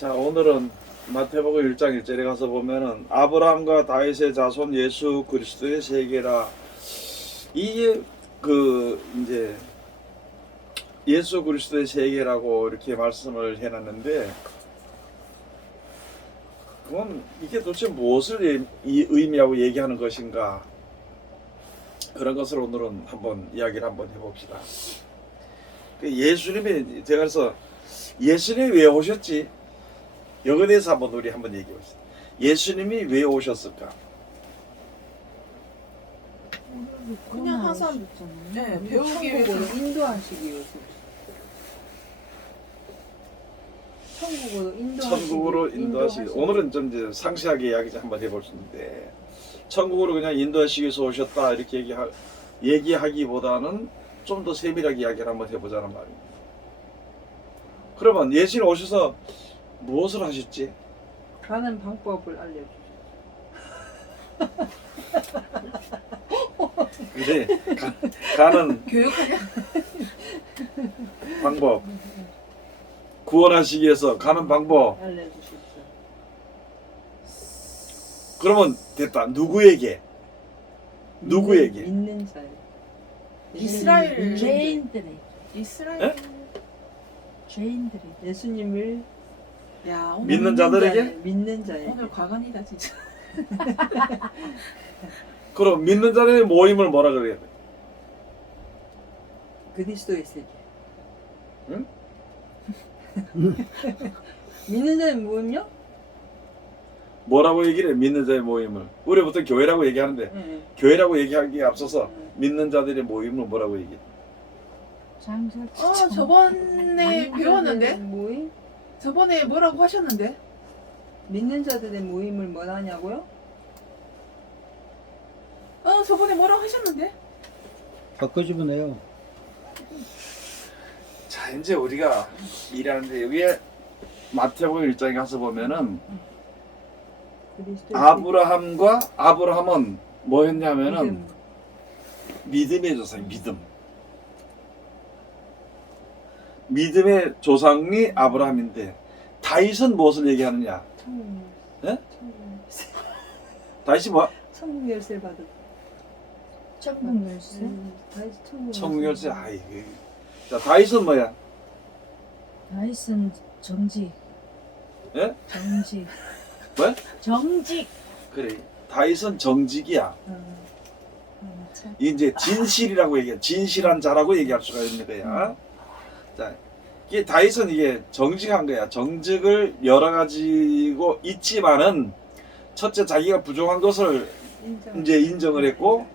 자, 오늘은 마태복음 1장 1절에 가서 보면은 아브라함과 다윗의 자손 예수 그리스도의 세계라. 이게 이제 예수 그리스도의 세계라고 이렇게 말씀을 해놨는데, 그건 이게 도대체 무엇을 의미하고 얘기하는 것인가, 그런 것을 오늘은 이야기를 한번 해봅시다. 예수님이, 제가 그래서 예수님이 왜 오셨지? 여기에 대해서 우리 한번 얘기해 봅시다. 예수님이 왜 오셨을까? 그냥 항상 배우기 위해서 인도하시기 위해서. 천국으로 인도하시기. 오늘은 좀 이제 상세하게 이야기 좀 한번 해볼 수 있는데, 천국으로 그냥 인도하시기 위해서 오셨다 이렇게 얘기하기보다는 좀 더 세밀하게 이야기를 한번 해보자는 말입니다. 그러면 예수님 오셔서 무엇을 하셨지? 가는 방법을 알려주셨어요. 그래, 가는 교육하게 방법, 구원하시기 위해서 가는 방법. 알려주셨어요. 그러면 됐다. 누구에게? 믿는 자에. 이스라엘 죄인들이 이스라엘 죄인들이 예수님을 야 오늘 믿는 자들에게? 믿는 자에. 오늘 과간이다 진짜. 그럼 믿는 자들의 모임을 뭐라 그래야 돼? 그리스도의 세계. 응? 믿는 자의 모임요? 뭐라고 얘기를 해? 믿는 자의 모임을. 우리 보통 교회라고 얘기하는데, 네. 교회라고 얘기하기에 앞서서 믿는 자들의 모임을 뭐라고 얘기해? 장사 저번에 배웠는데 모임? 저번에 뭐라고 하셨는데? 믿는 자들의 모임을 뭐라 하냐고요? 저번에 뭐라고 하셨는데? 바꿔주면 해요. 자, 이제 우리가 일하는데, 여기에 마태복음 1장에 가서 보면은 그리스도의 아브라함은 뭐 했냐면은 믿음. 믿음의 조상, 믿음의 조상이 아브라함인데, 다윗은 무엇을 얘기하느냐? 천국 예? 열쇠. 다윗이 뭐? 천국 열쇠 받은. 천국 열쇠 다시 천국 열쇠. 아이, 자, 다윗은 뭐야? 다윗은 정직 예? 정직 뭐? 정직 그래, 다윗은 정직이야. 참. 이제 진실이라고 얘기해. 진실한 자라고 얘기할 수가 있는 거야. 자, 이게 다윗은 이게 정직한 거야. 정직을 여러 가지고 있지만은, 첫째 자기가 부족한 것을 이제 인정을 했고,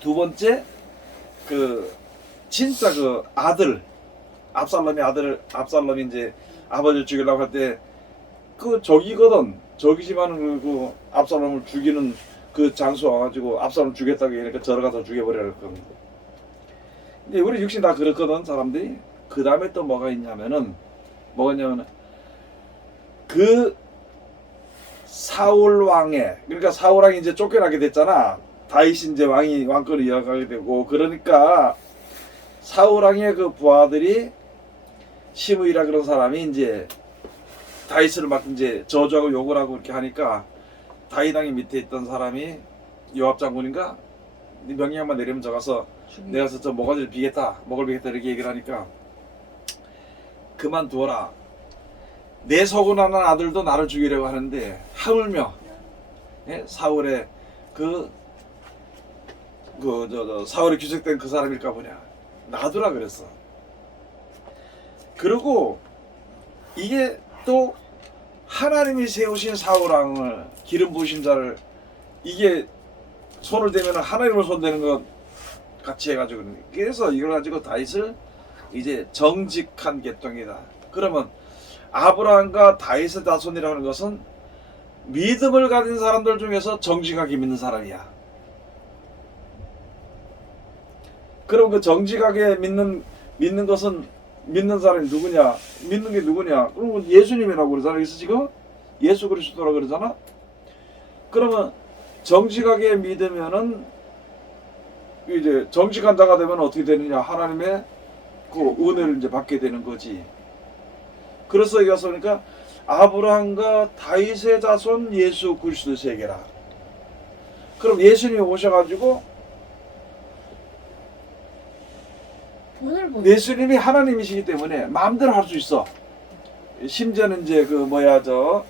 두 번째 진짜 압살롬이 이제 아버지를 죽이려고 할 때 적이지만은 압살롬을 죽이는 그 장소 와가지고 압살롬 죽였다고 얘기하니까 저러가서 죽여버려야 겁니다. 근데 우리 육신 다 그렇거든, 사람들이. 그 다음에 또 뭐냐면은 사울 왕의, 그러니까 사울 왕이 이제 쫓겨나게 됐잖아. 다윗이 이제 왕권을 이어가게 되고, 그러니까 사울 왕의 그 부하들이 시므이라 그런 사람이 이제 다윗을 막 이제 저주하고 욕을 하고 이렇게 하니까, 다윗 왕이 밑에 있던 사람이 요압 장군인가? 네 명령만 내리면 저 가서 내가 저 목을 비겠다 이렇게 얘기를 하니까, 그만두어라. 내 서운한 아들도 나를 죽이려고 하는데 하물며 사울의 사울에 귀속된 그 사람일까 보냐. 놔두라 그랬어. 그리고 이게 또 하나님이 세우신 사울왕을, 기름 부으신 자를, 이게 손을 대면 하나님을 손대는 것 같이 해가지고, 그래서 이걸 가지고 다윗을 이제 정직한 계통이다. 그러면 아브라함과 다윗의 자손이라는 것은 믿음을 가진 사람들 중에서 정직하게 믿는 사람이야. 그럼 그 정직하게 믿는 것은, 믿는 사람이 누구냐? 믿는 게 누구냐? 그러면 예수님이라고 그러잖아. 그래서 지금 예수 그리스도라고 그러잖아. 그러면 정직하게 믿으면은, 이제 정직한 자가 되면 어떻게 되느냐? 하나님의 그 은혜를 이제 받게 되는 거지. 그래서 여기 가서 보니까 아브라함과 다윗의 자손 예수 그리스도 세계라. 그럼 예수님이 오셔가지고 돈을 버. 예수님이 하나님이시기 때문에 마음대로 할 수 있어. 심지어는 이제 그 뭐야 저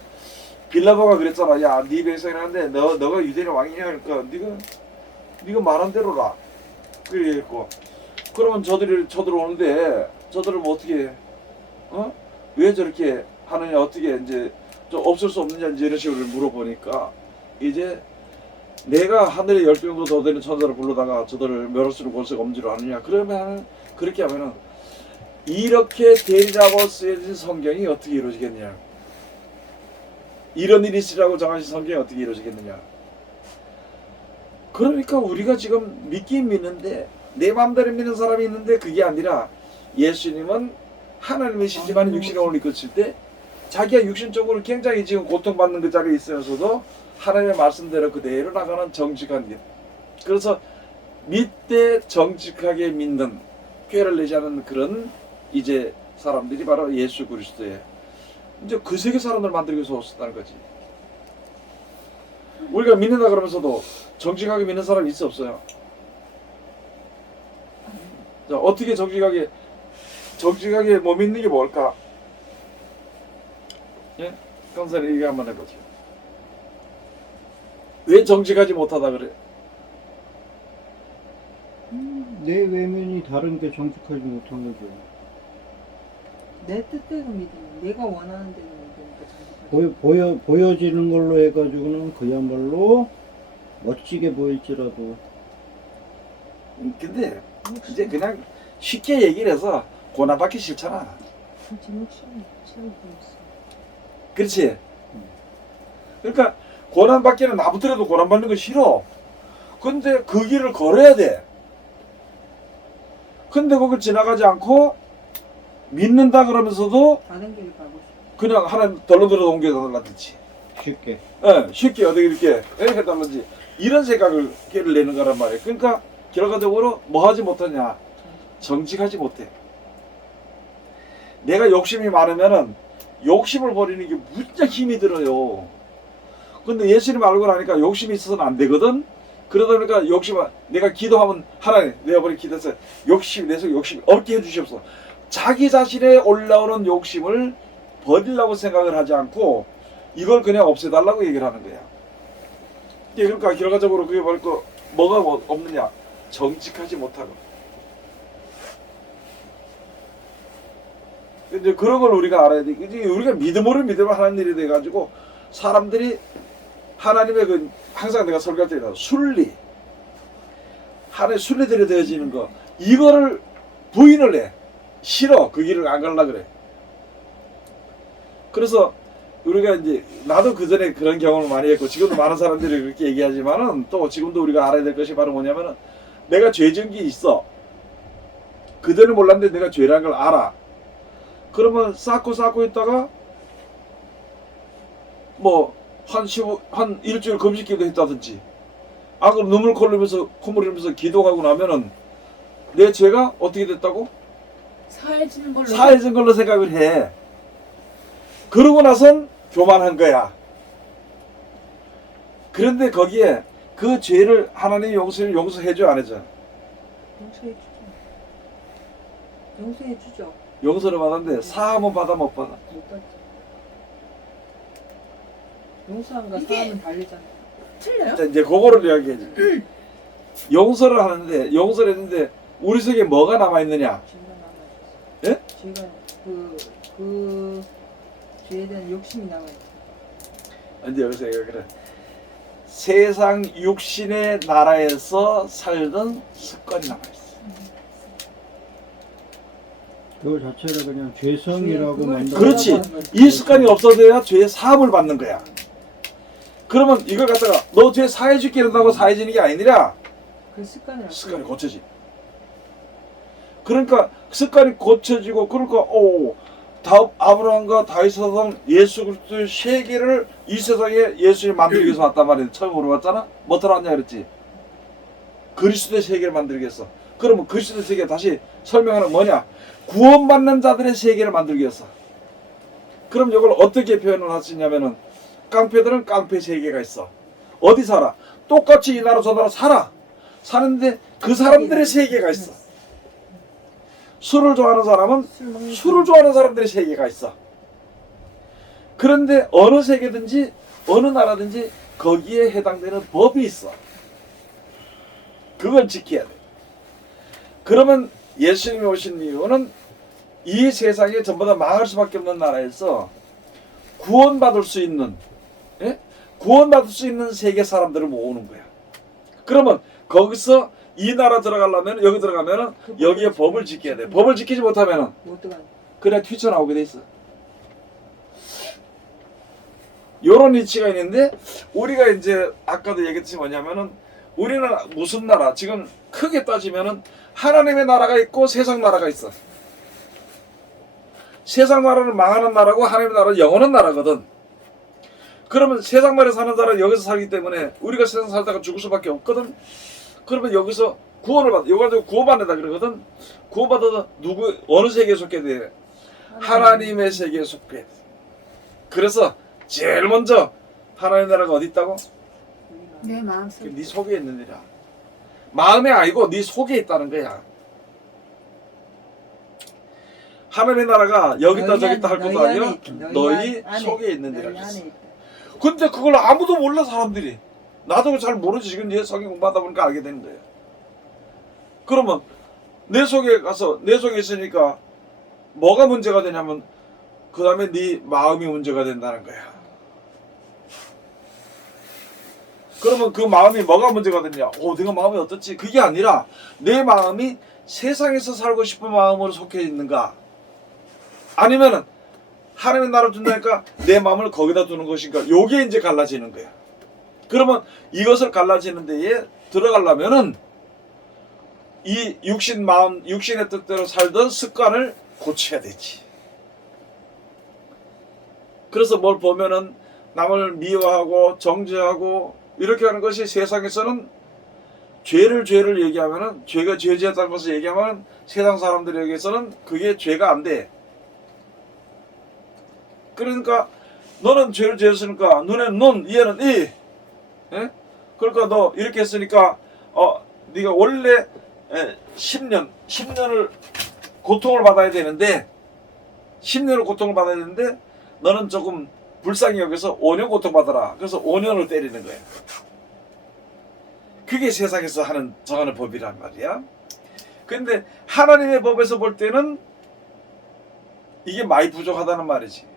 빌라도가 그랬잖아. 야, 네 백성이라는데 너가 유대인 왕이냐 그러니까 네가 말한 대로라. 그랬고 그러면 저들이 쳐들어오는데 저들을 뭐 어떻게 해? 어? 왜 저렇게 하느냐 어떻게 이제 좀 없을 수 없느냐 이제 이런 식으로 물어보니까 이제 내가 하늘의 10병도 더 되는 천사를 불러다가 저들을 멸할수록 골색 엄지로 하느냐 그러면 그렇게 하면은 이렇게 되리라고 쓰여진 성경이 어떻게 이루어지겠느냐 이런 일이 있으라고 정하신 성경이 어떻게 이루어지겠느냐 그러니까 우리가 지금 믿긴 믿는데 내 마음대로 믿는 사람이 있는데 그게 아니라 예수님은 하나님이시지만 육신의 오늘 이끌칠 때 자기가 육신적으로 굉장히 지금 고통받는 그 자리에 있으면서도 하나님의 말씀대로 그대로 나가는 정직한 길. 그래서 믿되 정직하게 믿는 꾀를 내지 않는 그런 이제 사람들이 바로 예수 그리스도의 이제 그 세계 사람들 만들기 위해서 왔다는 거지. 우리가 믿는다 그러면서도 정직하게 믿는 사람이 있어 없어요? 자, 어떻게 정직하게 못 믿는 게 뭘까? 예? 강사님 얘기 한번 해보죠. 왜 정직하지 못하다 그래? 내 외면이 다른 게 정직하지 못한 거죠. 내 뜻대로 믿으면 내가 원하는 대로 믿으니까 정직하지. 보여지는 걸로 해가지고는 그야말로 멋지게 보일지라도 근데 이제 그냥 쉽게 얘기를 해서 고난받기 싫잖아. 지금 시험 보였어. 그렇지? 그러니까 고난받기는 나부터라도 고난받는 거 싫어. 근데 그 길을 걸어야 돼. 근데 그걸 지나가지 않고 믿는다 그러면서도 다른 길을 가고 싶어. 그냥 하나님 덜렁덜렁 옮겨달라든지 쉽게. 쉽게 어떻게 이렇게 해달라든지 이런 생각을 깨를 내는 거란 말이에요. 그러니까 결과적으로 뭐 하지 못하냐? 정직하지 못해. 내가 욕심이 많으면은 욕심을 버리는 게 무척 힘이 들어요. 근데 예수님 알고 나니까 욕심이 있어서는 안 되거든. 그러다 보니까 내가 기도하면 하나님 내가 버린 기도해서 내 속에 욕심이 없게 해주시옵소서. 자기 자신의 올라오는 욕심을 버리려고 생각을 하지 않고 이걸 그냥 없애달라고 얘기를 하는 거야. 그러니까 결과적으로 그게 뭐가 없느냐? 정직하지 못하고. 이제 그런 걸 우리가 알아야 돼. 이제 우리가 믿음으로 하는 일이 돼가지고 사람들이 하나님의 항상 내가 설교할 때 순리, 하나의 순리대로 되어지는 거 이거를 부인을 해. 싫어. 그 길을 안 가려고 그래. 그래서 우리가 이제 나도 그 전에 그런 경험을 많이 했고 지금도 많은 사람들이 그렇게 얘기하지만은 또 지금도 우리가 알아야 될 것이 바로 뭐냐면은 내가 죄 지은 게 있어. 그전에 몰랐는데 내가 죄라는 걸 알아. 그러면 쌓고 있다가 뭐 한 일주일 금식 기도 했다든지 그럼 눈물 콧물 흘리면서 기도하고 나면은 내 죄가 어떻게 됐다고? 사해진 걸로 생각을 해. 그러고 나선 교만한 거야. 그런데 거기에 그 죄를 하나님이 용서해줘 안 해줘? 용서해주죠. 용서를 받았는데 사함은 받아 못 받아? 못 받죠. 용서함과 이게- 사함은 다르잖아요. 틀려요? 자, 이제 그거를 이야기해줘. 용서를 하는데 용서를 했는데 우리 속에 뭐가 남아있느냐? 죄가 남아있어요. 예? 죄가 그 죄에 대한 욕심이 남아있어요. 이제 여기서 얘기가 그래. 세상 육신의 나라에서 살던 습관이 남아있어. 그거 자체를 그냥 죄성이라고 그걸 만들어. 그렇지. 이 습관이 없어져야 죄의 사함을 받는 거야. 그러면 이걸 갖다가 너 죄 사해줄게 이런다고 사해지는 게 아니라 그 습관을 습관이 고쳐지. 그러니까 습관이 고쳐지고 그러니까 아브라함과 다윗 사상 예수 그리스도의 세계를 이 세상에 예수를 만들기 위해서 왔단 말이야. 처음 물어봤잖아. 뭐 들어왔냐 그랬지. 그리스도의 세계를 만들기 위해서. 그러면 그리스도의 세계 다시 설명하는 뭐냐? 구원받는 자들의 세계를 만들기 위해서. 그럼 이걸 어떻게 표현을 하시냐면은 깡패들은 깡패 세계가 있어. 어디 살아? 똑같이 이 나라 저 나라 살아. 사는데 그 사람들의 세계가 있어. 술을 좋아하는 사람은 술을 좋아하는 사람들의 세계가 있어. 그런데 어느 세계든지 어느 나라든지 거기에 해당되는 법이 있어. 그걸 지켜야 돼. 그러면 예수님이 오신 이유는 이 세상에 전부 다 망할 수밖에 없는 나라에서 구원받을 수 있는, 예? 구원받을 수 있는 세계 사람들을 모으는 거야. 그러면 거기서 이 나라 들어가려면 여기 들어가면 여기에 법을 지켜야 돼. 법을 지키지 못하면 못 들어가. 그래 튀쳐나오게 돼 있어. 요런 이치가 있는데 우리가 이제 아까도 얘기했지 뭐냐면은 우리는 무슨 나라? 지금 크게 따지면은 하나님의 나라가 있고 세상 나라가 있어. 세상 나라는 망하는 나라고 하나님의 나라는 영원한 나라거든. 그러면 세상 나라에 사는 사람은 여기서 살기 때문에 우리가 세상 살다가 죽을 수밖에 없거든. 그러면 여기서 구원을 받아. 여기 가지고 구원받는다 그러거든. 구원받아서 누구 어느 세계에 속게 돼? 하나님의 세계에 속게 돼. 그래서 제일 먼저 하나님의 나라가 어디 있다고? 내 마음속에. 네 속에 있는 일이야. 마음에 아니고 네 속에 있다는 거야. 하나님의 나라가 여기 있다 저기 있다 할 것도 아니야. 너희 속에 있는 일이야. 근데 그걸 아무도 몰라 사람들이. 나도 잘 모르지. 지금 얘 성경 공부하다 보니까 알게 되는 거예요. 그러면 내 속에 가서 내 속에 있으니까 뭐가 문제가 되냐면 그 다음에 네 마음이 문제가 된다는 거야. 그러면 그 마음이 뭐가 문제가 되냐? 내가 마음이 어떻지? 그게 아니라 내 마음이 세상에서 살고 싶은 마음으로 속해 있는가? 아니면은 하나님의 나라를 준다니까 내 마음을 거기다 두는 것인가? 요게 이제 갈라지는 거야. 그러면 이것을 갈라지는 데에 들어가려면은 이 육신 마음, 육신의 뜻대로 살던 습관을 고쳐야 되지. 그래서 뭘 보면은 남을 미워하고 정죄하고 이렇게 하는 것이 세상에서는 죄를 얘기하면은 죄가 죄지었다는 것을 얘기하면 세상 사람들에게서는 그게 죄가 안 돼. 그러니까 너는 죄를 지었으니까 눈에는 눈, 이에는 이. 예? 그러니까 너 이렇게 했으니까 네가 원래 10년을 고통을 받아야 되는데 10년을 고통을 받아야 되는데 너는 조금 불쌍히 여기서 5년 고통받아라. 그래서 5년을 때리는 거야. 그게 세상에서 정하는 법이란 말이야. 근데 하나님의 법에서 볼 때는 이게 많이 부족하다는 말이지.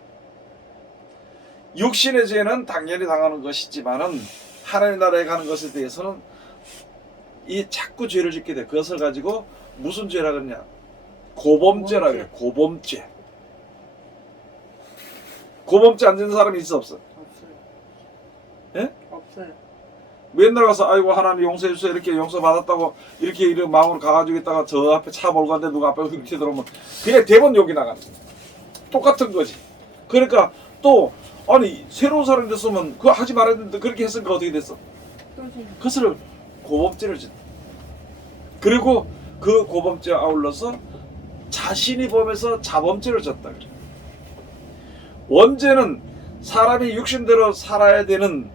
육신의 죄는 당연히 당하는 것이지만은 하나님 나라에 가는 것에 대해서는 이 자꾸 죄를 짓게 돼. 그것을 가지고 무슨 죄라 그러냐? 고범죄라 그래. 고범죄. 고범죄 안 짓는 사람이 있어 없어? 없어요. 예? 없어요. 맨날 가서 아이고 하나님 용서해 주세요 이렇게 용서 받았다고 이렇게 이런 마음으로 가가지고 있다가 저 앞에 차 몰고 갔는데 누가 앞에 휙 들어오면 그냥 대본 욕이 나가는 거야. 똑같은 거지. 그러니까 또 아니 새로운 사람이 됐으면 그거 하지 말아야 되는데 그렇게 했으니까 어떻게 됐어? 그것을 고범죄를 짓. 그리고 그 고범죄 아울러서 자신이 범해서 자범죄를 졌다 그래. 원죄는 사람이 육신대로 살아야 되는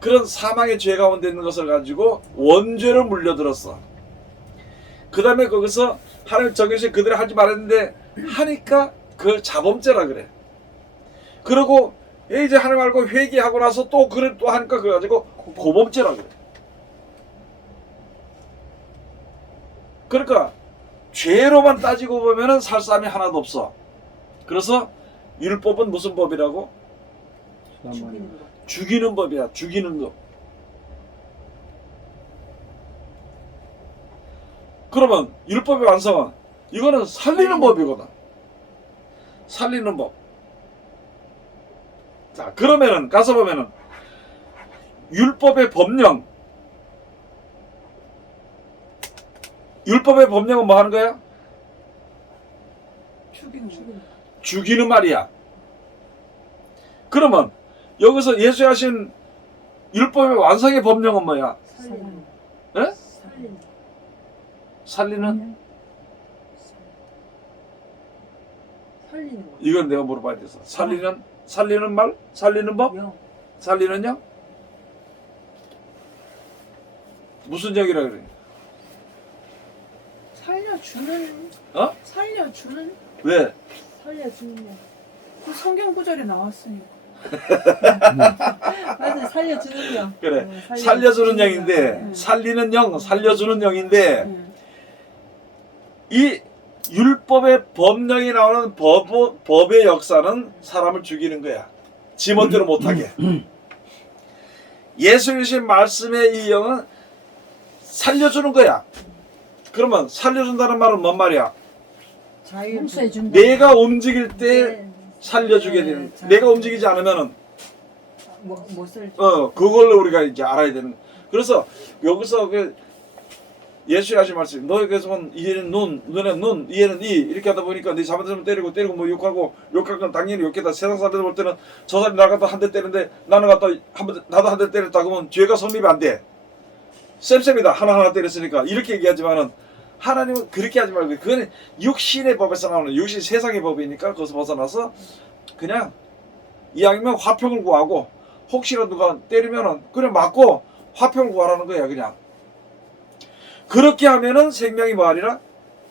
그런 사망의 죄 가운데 있는 것을 가지고 원죄를 물려들었어. 그 다음에 거기서 하나님 정해서 그대로 하지 말았는데 하니까 그걸 자범죄라 그래. 그리고 이제 하나님 알고 회개하고 나서 또 그래 또 하니까 그거 가지고 고범죄라 그래. 그러니까 죄로만 따지고 보면은 살 사람이 하나도 없어. 그래서 율법은 무슨 법이라고? 죽이는 법이야. 죽이는 법. 그러면 율법의 완성은 이거는 살리는 법이거든. 살리는 법. 자, 그러면은 가서 보면은 율법의 법령. 율법의 법령은 뭐 하는 거야? 죽이는 말이야. 그러면 여기서 예수 하신 율법의 완성의 법령은 뭐야? 예? 살리는? 살리는 거. 이건 내가 물어봐야 돼서. 살리는 말? 살리는 법? 영. 살리는 영? 무슨 영이라 그래? 살려주는 어? 살려주는 왜? 살려주는 영. 그 성경 구절에 나왔으니까. 맞아, 살려주는 영. 그래. 어, 살려주는 영인데, 응. 살리는 영, 살려주는 영인데, 응. 이 율법의 법령이 나오는 법의 역사는 사람을 죽이는 거야. 지멋대로 못하게. 예수님 말씀의 이 영은 살려주는 거야. 그러면 살려준다는 말은 뭔 말이야? 자유. 용서해준다. 내가 움직일 때 네. 살려주게 되는. 내가 움직이지 않으면은 못 살죠. 그걸로 우리가 이제 알아야 되는. 그래서 여기서 그 예수님 하신 말씀, 너에게서는 이에는 눈에 눈, 이에는 이 이렇게 하다 보니까 네 잘못하면 때리고 뭐 욕하고 욕할 건 당연히 욕했다. 세상 사람들 볼 때는 저 사람이 나 갖다 한 대 때리는데 나는 갖다 나도 한 대 때렸다 그러면 죄가 성립이 안 돼. 쌤쌤이다. 하나하나 때렸으니까 이렇게 얘기하지만은 하나님은 그렇게 하지 말고 그거는 육신의 법에서 나오는 육신 세상의 법이니까 거기서 벗어나서 그냥 이왕이면 화평을 구하고 혹시라도 누가 때리면은 그냥 맞고 화평을 구하라는 거야 그냥. 그렇게 하면은 생명이 뭐하리라?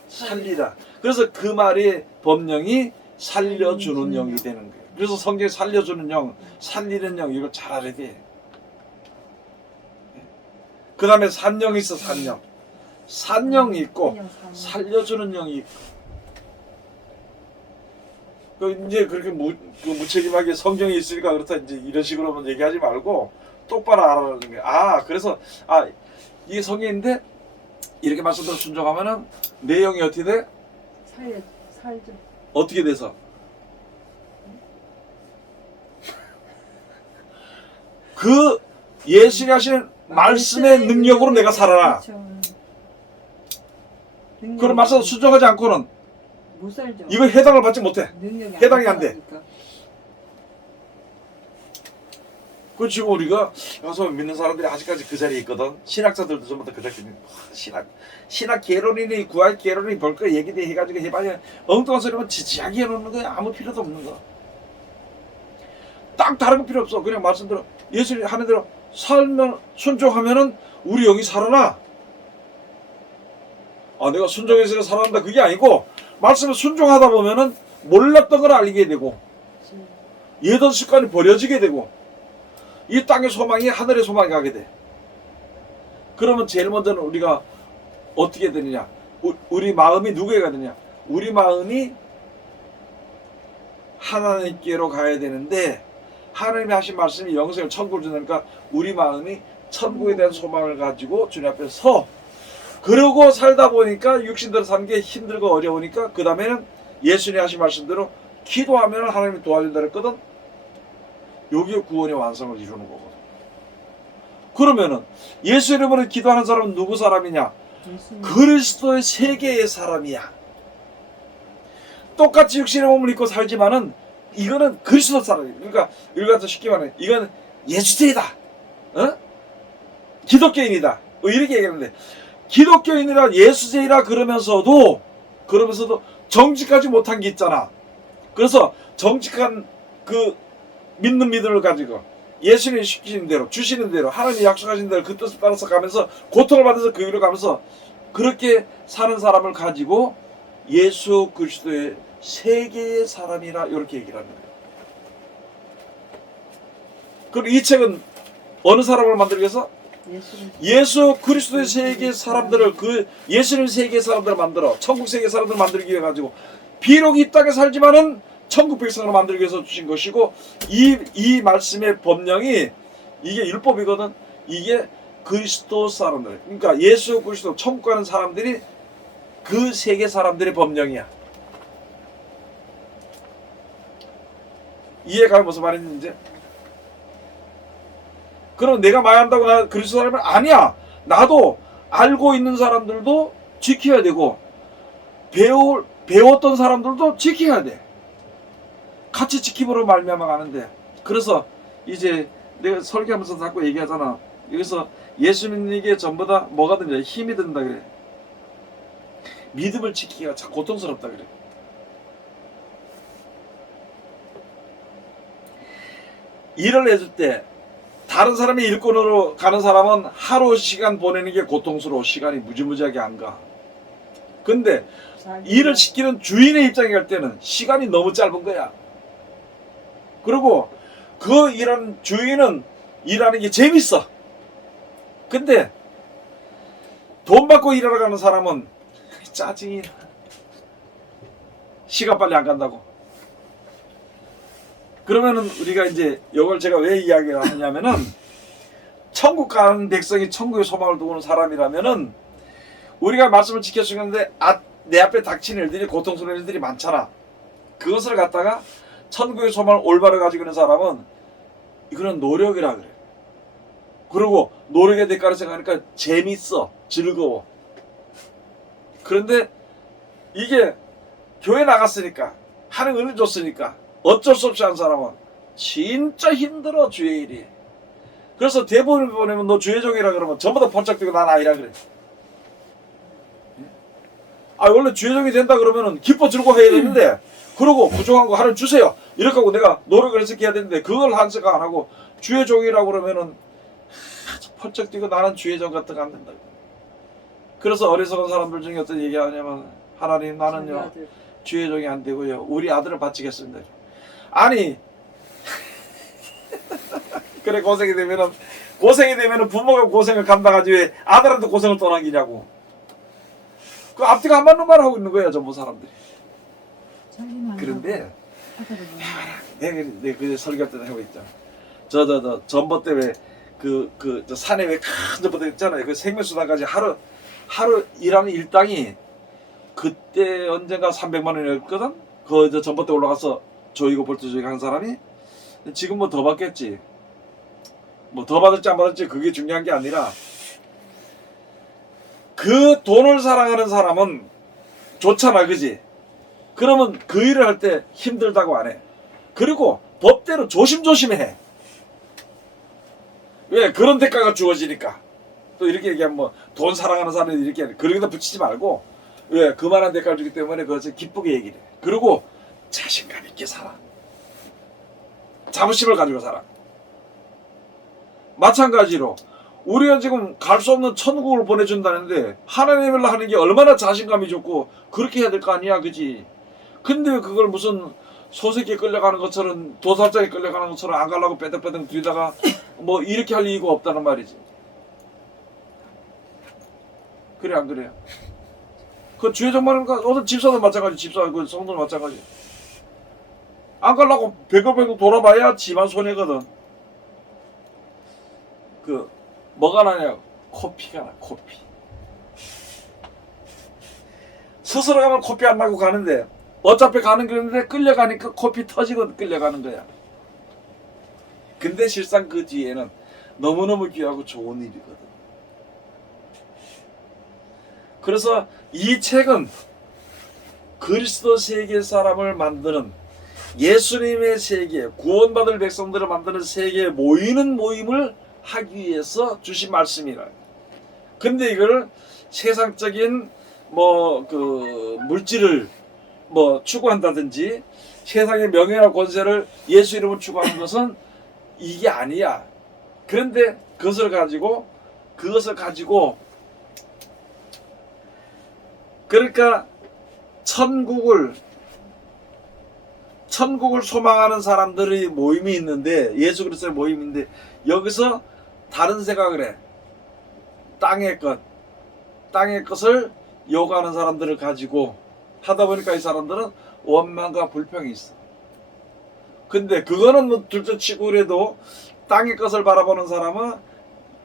살리라. 그래서 그 말이 법령이 살려주는 영이 되는 거예요. 그래서 성경에 살려주는 영, 살리는 영 이걸 잘 알아야 돼. 그 다음에 산영이 있어 산영. 산영이 있고 살려주는 영이 있고. 그 이제 그렇게 무책임하게 성경이 있으니까 그렇다 이제 이런 식으로만 얘기하지 말고 똑바로 알아라는 게. 그래서 이게 성경인데 이렇게 말씀대로 순종하면은 내용이 어떻게 돼? 살죠. 어떻게 돼서? 그 예수님이 하시는 말씀의 능력으로 내가 살아라. 그렇죠. 그런 말씀 순종하지 않고는 못 살죠. 이거 해당을 받지 못해. 능력이 해당이 안 돼. 들어가니까. 그 지금 우리가 가서 믿는 사람들이 아직까지 그 자리에 있거든. 신학자들도 전부 다 그 자리에 있는. 신학 개론이니 구할 개론이 벌거 얘기돼 해가지고 해봐야 엉뚱한 소리만 지지하게 해놓는 거야. 아무 필요도 없는 거. 딱 다른 거 필요 없어. 그냥 말씀대로 예수님 하는 대로 살면 순종하면은 우리 영이 살아나. 내가 순종해서 살아난다 그게 아니고 말씀에 순종하다 보면은 몰랐던 걸 알게 되고 예던 습관이 버려지게 되고 이 땅의 소망이 하늘의 소망이 가게 돼. 그러면 제일 먼저는 우리가 어떻게 되느냐? 우리 마음이 누구에 가느냐? 우리 마음이 하나님께로 가야 되는데 하나님이 하신 말씀이 영생을 천국을 주니까 우리 마음이 천국에 대한 소망을 가지고 주님 앞에 서. 그러고 살다 보니까 육신대로 사는 게 힘들고 어려우니까 그 다음에는 예수님이 하신 말씀대로 기도하면 하나님이 도와준다 그랬거든. 여기에 구원의 완성을 이루는 거거든. 그러면은 예수 이름으로 기도하는 사람은 누구 사람이냐? 그리스도의 세계의 사람이야. 똑같이 육신의 몸을 입고 살지만은 이거는 그리스도 사람이야. 그러니까 이걸 쉽게 말하면 이건 예수제이다. 기독교인이다. 이렇게 얘기하는데 기독교인이라 예수제이라 그러면서도 정직하지 못한 게 있잖아. 그래서 정직한 그 믿는 믿음을 가지고 예수님이 시키신 대로 주시는 대로 하나님이 약속하신 대로 그 뜻을 따라서 가면서 고통을 받아서 그 길을 가면서 그렇게 사는 사람을 가지고 예수 그리스도의 세계의 사람이라 이렇게 얘기를 하는 거예요. 그럼 이 책은 어느 사람을 만들기 위해서? 예수 그리스도의 세계의 사람들을 그 예수님 세계의 사람들을 만들어 천국 세계의 사람들을 만들기 위해 가지고 비록 이 땅에 살지만은 천국 백성으로 만들기 위해서 주신 것이고 이 말씀의 법령이 이게 율법이거든. 이게 그리스도 사람들 그러니까 예수 그리스도 천국 가는 사람들이 그 세계 사람들의 법령이야. 이해가 무슨 말인지 이제? 그럼 내가 말한다고 나 그리스도 사람은 아니야. 나도 알고 있는 사람들도 지켜야 되고 배웠던 사람들도 지켜야 돼. 같이 지킴으로 말미암아 가는데 그래서 이제 내가 설교하면서 자꾸 얘기하잖아. 여기서 예수 믿는 게 전부 다 뭐가 든지 힘이 든다 그래. 믿음을 지키기가 참 고통스럽다 그래. 일을 해줄 때 다른 사람이 일꾼으로 가는 사람은 하루 시간 보내는 게 고통스러워. 시간이 무지무지하게 안 가. 근데 일을 시키는 주인의 입장에 갈 때는 시간이 너무 짧은 거야. 그리고 그 일하는 주인은 일하는 게 재밌어. 근데 돈 받고 일하러 가는 사람은 짜증이 나. 시간 빨리 안 간다고. 그러면은 우리가 이제 이걸 제가 왜 이야기를 하냐면은 천국 가는 백성이 천국의 소망을 두고 오는 사람이라면은 우리가 말씀을 지켜주는데 내 앞에 닥친 일들이 고통스러운 일들이 많잖아. 그것을 갖다가 천국의 소망을 올바로 가지고 있는 사람은 이거는 노력이라 그래. 그리고 노력의 대가를 생각하니까 재밌어, 즐거워. 그런데 이게 교회 나갔으니까 하는 은혜 줬으니까 어쩔 수 없이 한 사람은 진짜 힘들어 주의 일이. 그래서 대본을 보내면 너 주의 종이라 그러면 전부 다 번쩍 뛰고 난 아니라 그래. 원래 주의 종이 된다 그러면은 기뻐 즐거워해야 되는데 그러고 부족한 거 하나 주세요 이렇게 하고 내가 노력을 해서 해야 되는데 그걸 한 생각 안 하고 주의 종이라고 그러면은 번쩍 뛰고 나는 주의 종 같은 거 안 된다. 그래서 어리석은 사람들 중에 어떤 얘기하냐면 하나님 나는요 주의 종이 안 되고요 우리 아들을 바치겠습니다. 아니 그래 고생이 되면은 부모가 고생을 감당하지 왜 아들한테 고생을 또 남기냐고. 그 앞뒤가 안 맞는 말을 하고 있는 거야 전부 사람들이. 그런데 내가 그 설교 때 하고 있잖아. 저 전봇대 왜 저 산에 왜 큰 전봇대 있잖아요. 그 생명수단까지 하루 일하는 일당이 그때 언젠가 300만 원이었거든. 그 전봇대 올라가서 조이고 볼트 조이고 한 사람이. 지금 뭐 더 받겠지. 뭐 더 받을지 안 받을지 그게 중요한 게 아니라 그 돈을 사랑하는 사람은 좋잖아, 그지? 그러면 그 일을 할 때 힘들다고 안 해. 그리고 법대로 조심조심해. 왜? 그런 대가가 주어지니까. 또 이렇게 얘기하면 뭐 돈 사랑하는 사람이 이렇게 그러기다 붙이지 말고 왜? 그만한 대가를 주기 때문에 그것을 기쁘게 얘기를 해. 그리고 자신감 있게 살아. 자부심을 가지고 살아. 마찬가지로 우리가 지금 갈 수 없는 천국을 보내준다는데 하나님을 하는 게 얼마나 자신감이 좋고 그렇게 해야 될 거 아니야, 그지? 근데 그걸 무슨 소새끼에 끌려가는 것처럼 도살장에 끌려가는 것처럼 안 가려고 빼덕빼덕 뒤다가 뭐 이렇게 할 이유가 없다는 말이지. 그래 안 그래요? 그 주의 정말은 어떤 집사도 마찬가지, 집사 그 성도도 마찬가지. 안 가려고 배고배고 돌아봐야 지만 손해거든. 뭐가 나냐? 코피가 나, 코피. 스스로 가면 코피 안 나고 가는데 어차피 가는 길인데 끌려가니까 코피 터지고 끌려가는 거야. 근데 실상 그 뒤에는 너무너무 귀하고 좋은 일이거든. 그래서 이 책은 그리스도 세계 사람을 만드는 예수님의 세계, 구원받을 백성들을 만드는 세계에 모이는 모임을 하기 위해서 주신 말씀이라. 근데 이걸 세상적인 물질을 추구한다든지 세상의 명예나 권세를 예수 이름으로 추구하는 것은 이게 아니야. 그런데 그것을 가지고 그러니까 천국을 소망하는 사람들의 모임이 있는데 예수 그리스도의 모임인데 여기서 다른 생각을 해. 땅의 것을 요구하는 사람들을 가지고 하다 보니까 이 사람들은 원망과 불평이 있어. 근데 그거는 뭐 둘째치고 그래도 땅의 것을 바라보는 사람은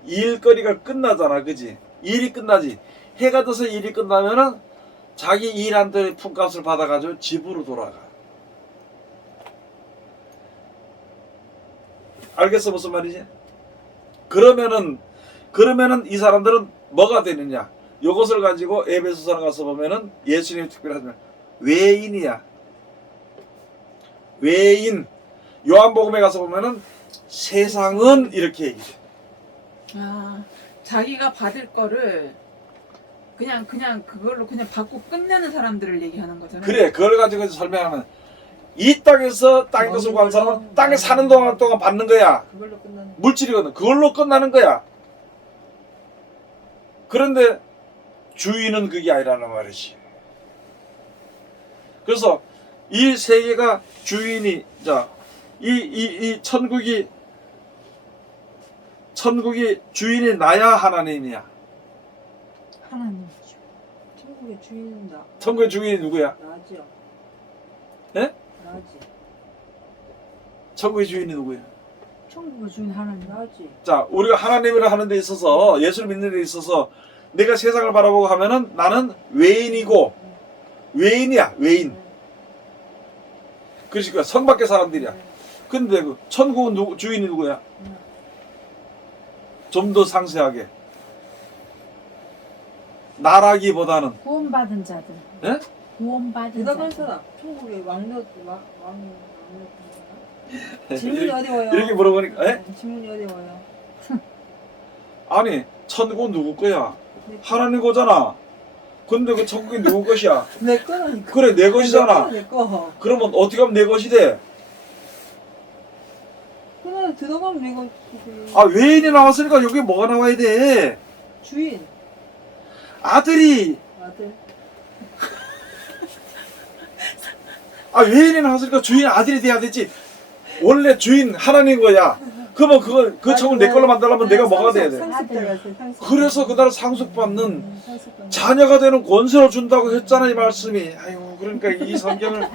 일거리가 끝나잖아, 그지? 일이 끝나지. 해가 떠서 일이 끝나면은 자기 일한테 품값을 받아가지고 집으로 돌아가. 알겠어 무슨 말이지? 그러면은 이 사람들은 뭐가 되느냐? 요것을 가지고 에베소서에 가서 보면은 예수님이 특별히 하지만 외인이야. 외인. 요한복음에 가서 보면은 세상은 이렇게 얘기해. 자기가 받을 거를 그냥 그걸로 그냥 받고 끝내는 사람들을 얘기하는 거잖아요. 그래, 그걸 가지고 설명하면 이 땅에서 땅의 것을 구한 사람은 땅에 사는 동안 받는 거야. 그걸로 끝나는. 물질이거든. 그걸로 끝나는 거야. 그런데 주인은 그게 아니라는 말이지. 그래서 이 세계가 주인이, 자, 이 천국이 주인이 나야 하나님이야. 하나님. 천국의 주인은 나. 천국의 주인이 누구야? 나지요. 예? 나지. 천국의 주인이 누구야? 천국의 주인 하나님. 나지. 자, 우리가 하나님을 하는 데 있어서, 예수를 믿는 데 있어서 내가 세상을 바라보고 하면은 나는 외인이고, 외인이야, 외인. 그러니까 성 밖의 사람들이야. 근데 그 천국은 주인이 누구야? 좀 더 상세하게. 나라기보다는, 구원받은 자들. 예? 구원받은 대답한 자들. 사람. 천국의 왕 질문이 어디 와요? 이렇게 물어보니까, 예? 질문이 어디 와요? 아니, 천국은 누구 거야? 하나님 거잖아. 근데 그 천국이 누구 것이야? 내 거라니까. 그래, 내 것이잖아. 내 거. 그러면 어떻게 하면 내 것이 돼? 그래 들어가면 내가 아, 외인이 나왔으니까 여기 뭐가 나와야 돼? 주인 아들이. 아들. 아, 외인이 나왔으니까 주인 아들이 돼야 되지. 원래 주인 하나님 거야. 그러면 그 천국을 내 걸로 만들려면 내가 뭐가 돼야 돼? 그래서 그 나라 상속받는 자녀가 되는 권세를 준다고 했잖아, 이 말씀이. 아유, 그러니까 이 성경을.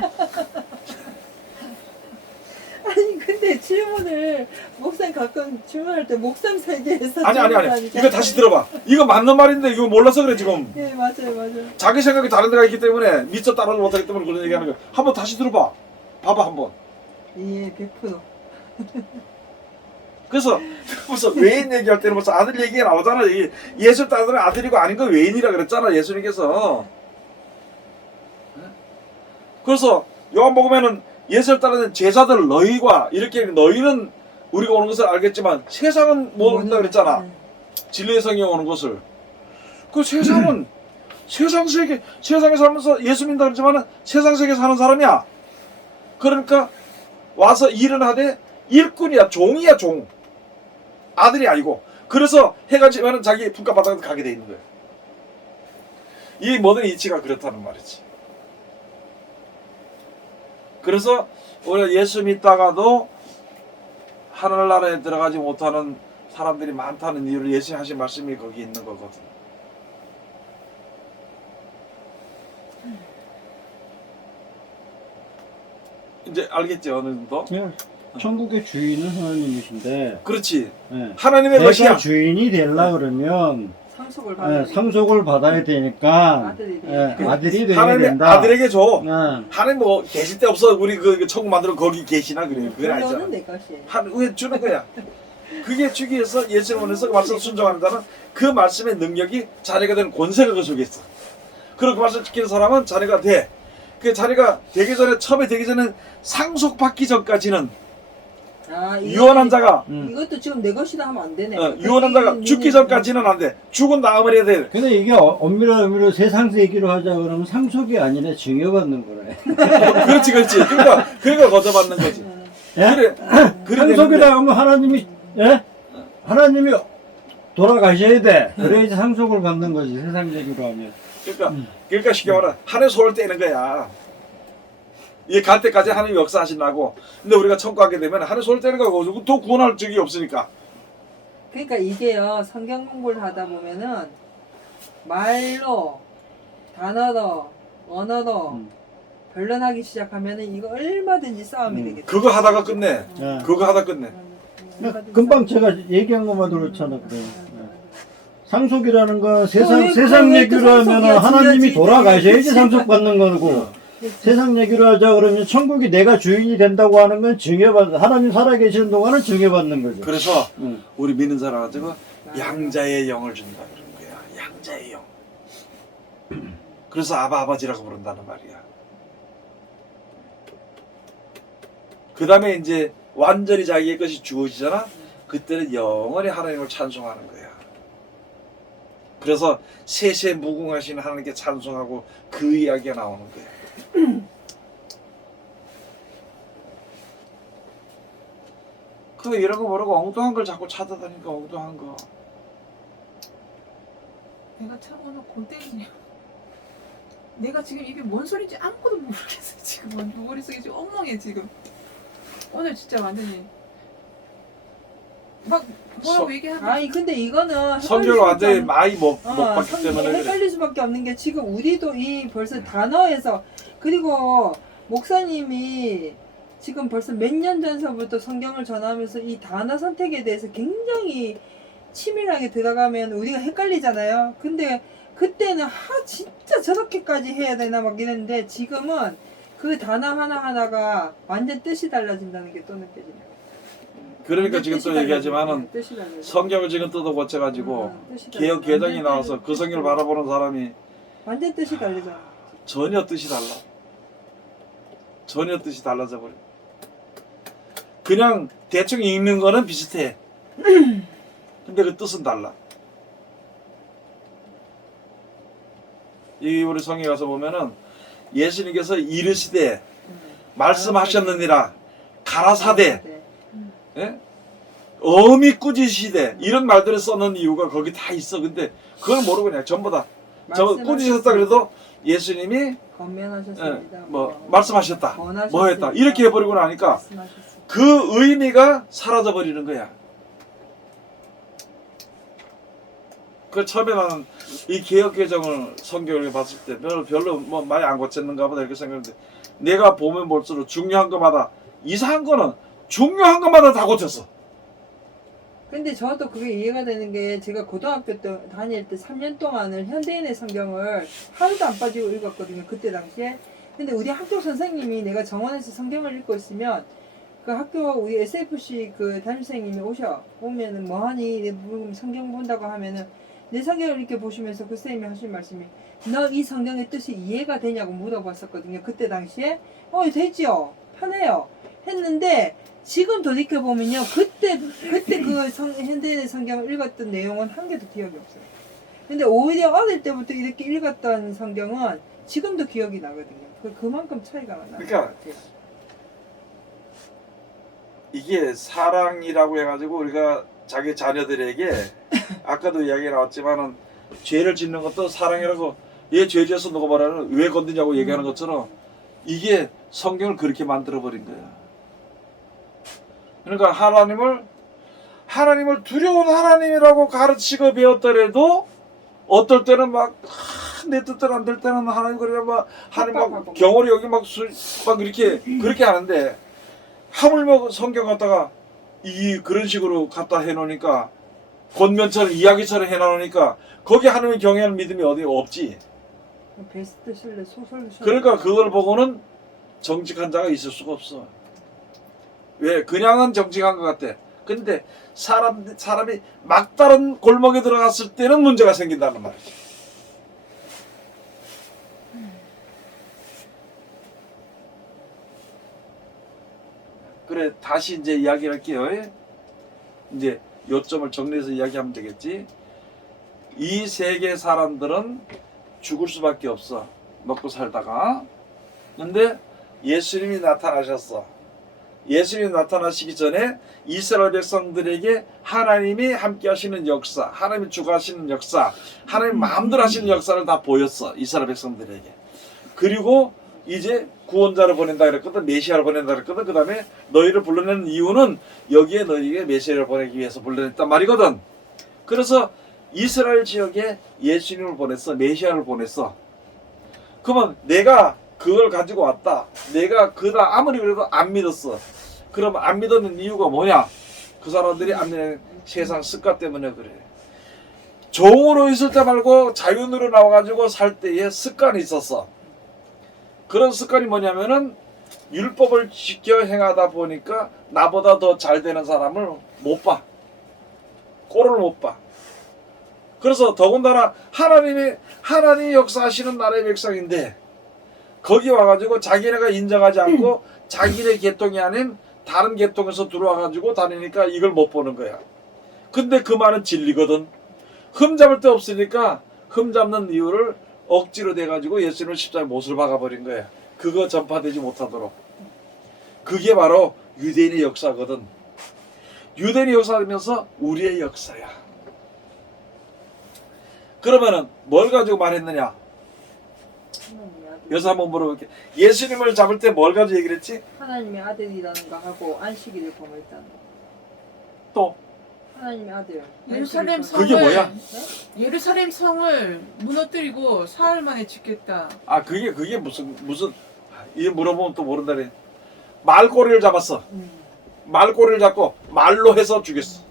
아니 근데 질문을 목사님 가끔 질문할 때 목사님 세계에서 아니. 이거 다시 들어봐. 이거 맞는 말인데 이거 몰라서 그래, 지금. 예 맞아요. 자기 생각이 다른 데가 있기 때문에 미처 따라오지 못하기 때문에 그런 얘기하는 거야. 한번 다시 들어봐. 봐봐, 한번. 예 100%. 그래서 벌써 외인 얘기할 때는 벌써 아들 얘기가 나오잖아. 이게 예수 따르는 아들이고 아닌 거 외인이라 그랬잖아, 예수님께서. 그래서 요한복음에는 예수를 따르는 제자들 너희와 이렇게 너희는 우리가 오는 것을 알겠지만 세상은 모른다 그랬잖아. 진리의 성경에 오는 것을. 그 세상은 세상에 살면서 예수 믿는다 그랬지만 세상 세계에 사는 사람이야. 그러니까 와서 일은 하되 일꾼이야, 종이야, 종. 아들이 아니고. 그래서 해가 지면은 자기 품값바닥에 가게 돼 있는 거예요. 이 모든 이치가 그렇다는 말이지. 그래서 우리가 예수 믿다가도 하늘나라에 들어가지 못하는 사람들이 많다는 이유를 예수님 하신 말씀이 거기 있는 거거든. 이제 알겠지, 어느 정도? 예. 천국의 주인은 하나님이신데, 그렇지. 예. 하나님의 것이야. 내가 주인이 되려 그러면 상속을 받아야 예, 상속을 받아야 되니까 아들이 예, 아들이 되어야 하나님의 된다. 아들에게 줘. 예. 하나님 뭐 계실 때 없어. 우리 그 천국 만들어 거기 계시나 그래. 그건 아니잖아. 결론은 내 것이에요. 왜 주는 거야? 그게 주기 위해서 예수님께서 그 말씀 순종하는 자는 그 말씀의 능력이 자녀가 되는 권세가 그 속에 있어. 그리고 그 말씀 지키는 사람은 자녀가 돼. 그 자녀가 되기 전에, 처음에 되기 전에 상속받기 전까지는 유언한 자가 이것도 지금 내 것이다 하면 안 되네. 유언한 자가 죽기 전까지는 안 돼. 죽은 다음에 해야 돼. 근데 이게 엄밀한 의미로 세상 얘기로 하자 그러면 상속이 아니라 증여받는 거래. 그렇지. 그러니까 거저받는 거지. 예? 그래 상속이다 하면 하나님이 예? 하나님이 돌아가셔야 돼. 그래야지 상속을 받는 거지, 세상 얘기로 하면. 그러니까 쉽게 말하면 하나님 손을 떼는 거야. 이 갈 때까지 하나님 역사하신다고. 근데 우리가 천국 가게 되면 하나님 손을 떼는 거고 또 구원할 적이 없으니까. 그러니까 이게요, 성경 공부를 하다 보면은 말로, 단어로, 언어로 변론하기 시작하면은 이거 얼마든지 싸움이 되겠다. 그거 하다가 끝내. 예. 그거 하다 끝내. 금방 제가 얘기한 것만 그렇잖아. 그래. 상속이라는 건 세상 얘기로 하면 하나님이 돌아가셔야지 상속받는 거고, 세상 얘기로 하자 그러면 천국이 내가 주인이 된다고 하는 건 증여받는, 하나님 살아계시는 동안은 증여받는 거죠. 그래서 우리 믿는 사람 가지고 양자의 영을 준다 그런 거야. 양자의 영. 그래서 아버지라고 부른다는 말이야. 그 다음에 이제 완전히 자기의 것이 주어지잖아. 그때는 영원히 하나님을 찬송하는 거야. 그래서 세세 무궁하신 하나님께 찬송하고 그 이야기가 나오는 거야. 또 이런 거 모르고 엉뚱한 걸 자꾸 찾아다니까 엉뚱한 거. 내가 참 오늘 골 때리네요. 내가 지금 이게 뭔 소리인지 아무것도 모르겠어. 지금 머릿속이 지금 엉망해 지금. 오늘 진짜 완전히 막 뭐라고 얘기하면 아니 근데 이거는 성경을 완전히 많이 못 봤기 성경이 때문에 그래. 헷갈릴 수밖에 없는 게 지금 우리도 이 벌써 단어에서 그리고 목사님이 지금 벌써 몇 년 전서부터 성경을 전하면서 이 단어 선택에 대해서 굉장히 치밀하게 들어가면 우리가 헷갈리잖아요. 근데 그때는 진짜 저렇게까지 해야 되나 막 이랬는데 지금은 그 단어 하나하나가 완전 뜻이 달라진다는 게 또 느껴지네요. 그러니까 완전 지금 뜻이 또 얘기하지만은 뜻이 달라져요. 성경을 지금 뜯어 고쳐가지고 뜻이 개혁 달라져요. 개정이 나와서 그 성경을 바라보는 사람이 완전 뜻이 달라져. 전혀 뜻이 달라. 전혀 뜻이 달라져 버려. 그냥 대충 읽는 거는 비슷해. 근데 그 뜻은 달라. 이 우리 성경에 가서 보면은 예수님께서 이르시되 말씀하셨느니라 가라사대 예? 어미 꾸짖으시되 이런 말들을 써놓은 이유가 거기 다 있어. 근데 그걸 모르고 그냥 전부 다 저 꾸짖으셨다 그래도 예수님이 건면하셨습니다. 뭐 말씀하셨다 권하셨습니다. 뭐 했다 이렇게 해버리고 나니까 말씀하셨습니다. 그 의미가 사라져 버리는 거야. 그 처음에 나는 이 개혁개정을 성경을 봤을 때 별로 뭐 많이 안 고쳤는가 보다 이렇게 생각했는데 내가 보면 볼수록 중요한 것마다 이상한 거는 중요한 것마다 다 고쳤어. 근데 저도 그게 이해가 되는 게 제가 고등학교 때 다닐 때 3년 동안을 현대인의 성경을 하루도 안 빠지고 읽었거든요. 그때 당시에. 근데 우리 학교 선생님이 내가 정원에서 성경을 읽고 있으면 그 학교 우리 SFC 그 담임선생님이 오면은 뭐하니 내 물으면 성경 본다고 하면은 내 성경을 이렇게 보시면서 그 선생님이 하신 말씀이 너 이 성경의 뜻이 이해가 되냐고 물어봤었거든요. 그때 당시에 되지요. 편해요. 했는데 지금 돌이켜보면요. 그때 그 현대인의 성경을 읽었던 내용은 한 개도 기억이 없어요. 근데 오히려 어릴 때부터 이렇게 읽었던 성경은 지금도 기억이 나거든요. 그만큼 차이가 나요. 그러니까 이게 사랑이라고 해가지고 우리가 자기 자녀들에게 아까도 이야기 나왔지만은 죄를 짓는 것도 사랑이라고 얘 죄 지어서 누가 말하는 왜 건드냐고 얘기하는 것처럼 이게 성경을 그렇게 만들어 버린 거야. 그러니까 하나님을 두려운 하나님이라고 가르치고 배웠더라도 어떨 때는 막 내 뜻대로 안 될 때는 하나님 그래 막 하나님 막 경월이 여기 막 이렇게 그렇게 하는데 하물며 성경 갖다가 그런 식으로 갖다 해놓으니까 권면처럼 이야기처럼 해놓으니까 거기 하나님의 경외하는 믿음이 어디 없지. 베스트셀러 소설 그러니까 그걸 보고는 정직한 자가 있을 수가 없어. 왜? 그냥은 정직한 것 같아. 근데 사람이 막다른 골목에 들어갔을 때는 문제가 생긴다는 말이지. 그래 다시 이제 이야기를 할게요. 이제 요점을 정리해서 이야기하면 되겠지. 이 세계 사람들은 죽을 수밖에 없어. 먹고 살다가. 근데 예수님이 나타나셨어. 예수님이 나타나시기 전에 이스라엘 백성들에게 하나님이 함께 하시는 역사, 하나님이 주관하시는 역사, 하나님 마음대로 하시는 역사를 다 보였어. 이스라엘 백성들에게. 그리고 이제 구원자를 보낸다 그랬거든. 메시아를 보낸다 그랬거든. 그 다음에 너희를 불러내는 이유는 여기에 너희에게 메시아를 보내기 위해서 불러냈단 말이거든. 그래서 이스라엘 지역에 예수님을 보냈어. 메시아를 보냈어. 그러면 내가 그걸 가지고 왔다. 내가 그다 아무리 그래도 안 믿었어. 그럼 안 믿었는 이유가 뭐냐? 그 사람들이 안 믿는 세상 습관 때문에 그래. 종으로 있을 때 말고 자윤으로 나와가지고 살 때에 습관이 있었어. 그런 습관이 뭐냐면은 율법을 지켜 행하다 보니까 나보다 더 잘 되는 사람을 못 봐. 꼴을 못 봐. 그래서 더군다나 하나님이 역사하시는 나라의 백성인데 거기 와가지고 자기네가 인정하지 않고 자기네 계통이 아닌 다른 계통에서 들어와가지고 다니니까 이걸 못 보는 거야. 근데 그 말은 진리거든. 흠 잡을 데 없으니까 흠 잡는 이유를 억지로 돼가지고 예수님을 십자가에 못을 박아버린 거야. 그거 전파되지 못하도록. 그게 바로 유대인의 역사거든. 유대인의 역사하면서 우리의 역사야. 그러면은 뭘 가지고 말했느냐? 하나님의 아들. 여기서 한번 물어볼게. 예수님을 잡을 때 뭘 가지고 얘기를 했지? 하나님의 아들이라는 거 하고 안식일을 범했다는 거. 또 하나님의 아들. 예루살렘 안식일 성을 그게 뭐야? 예루살렘 성을 무너뜨리고 사흘 만에 짓겠다. 그게 무슨 이 물어보면 또 모른다네. 말꼬리를 잡았어. 말꼬리를 잡고 말로 해서 죽였어.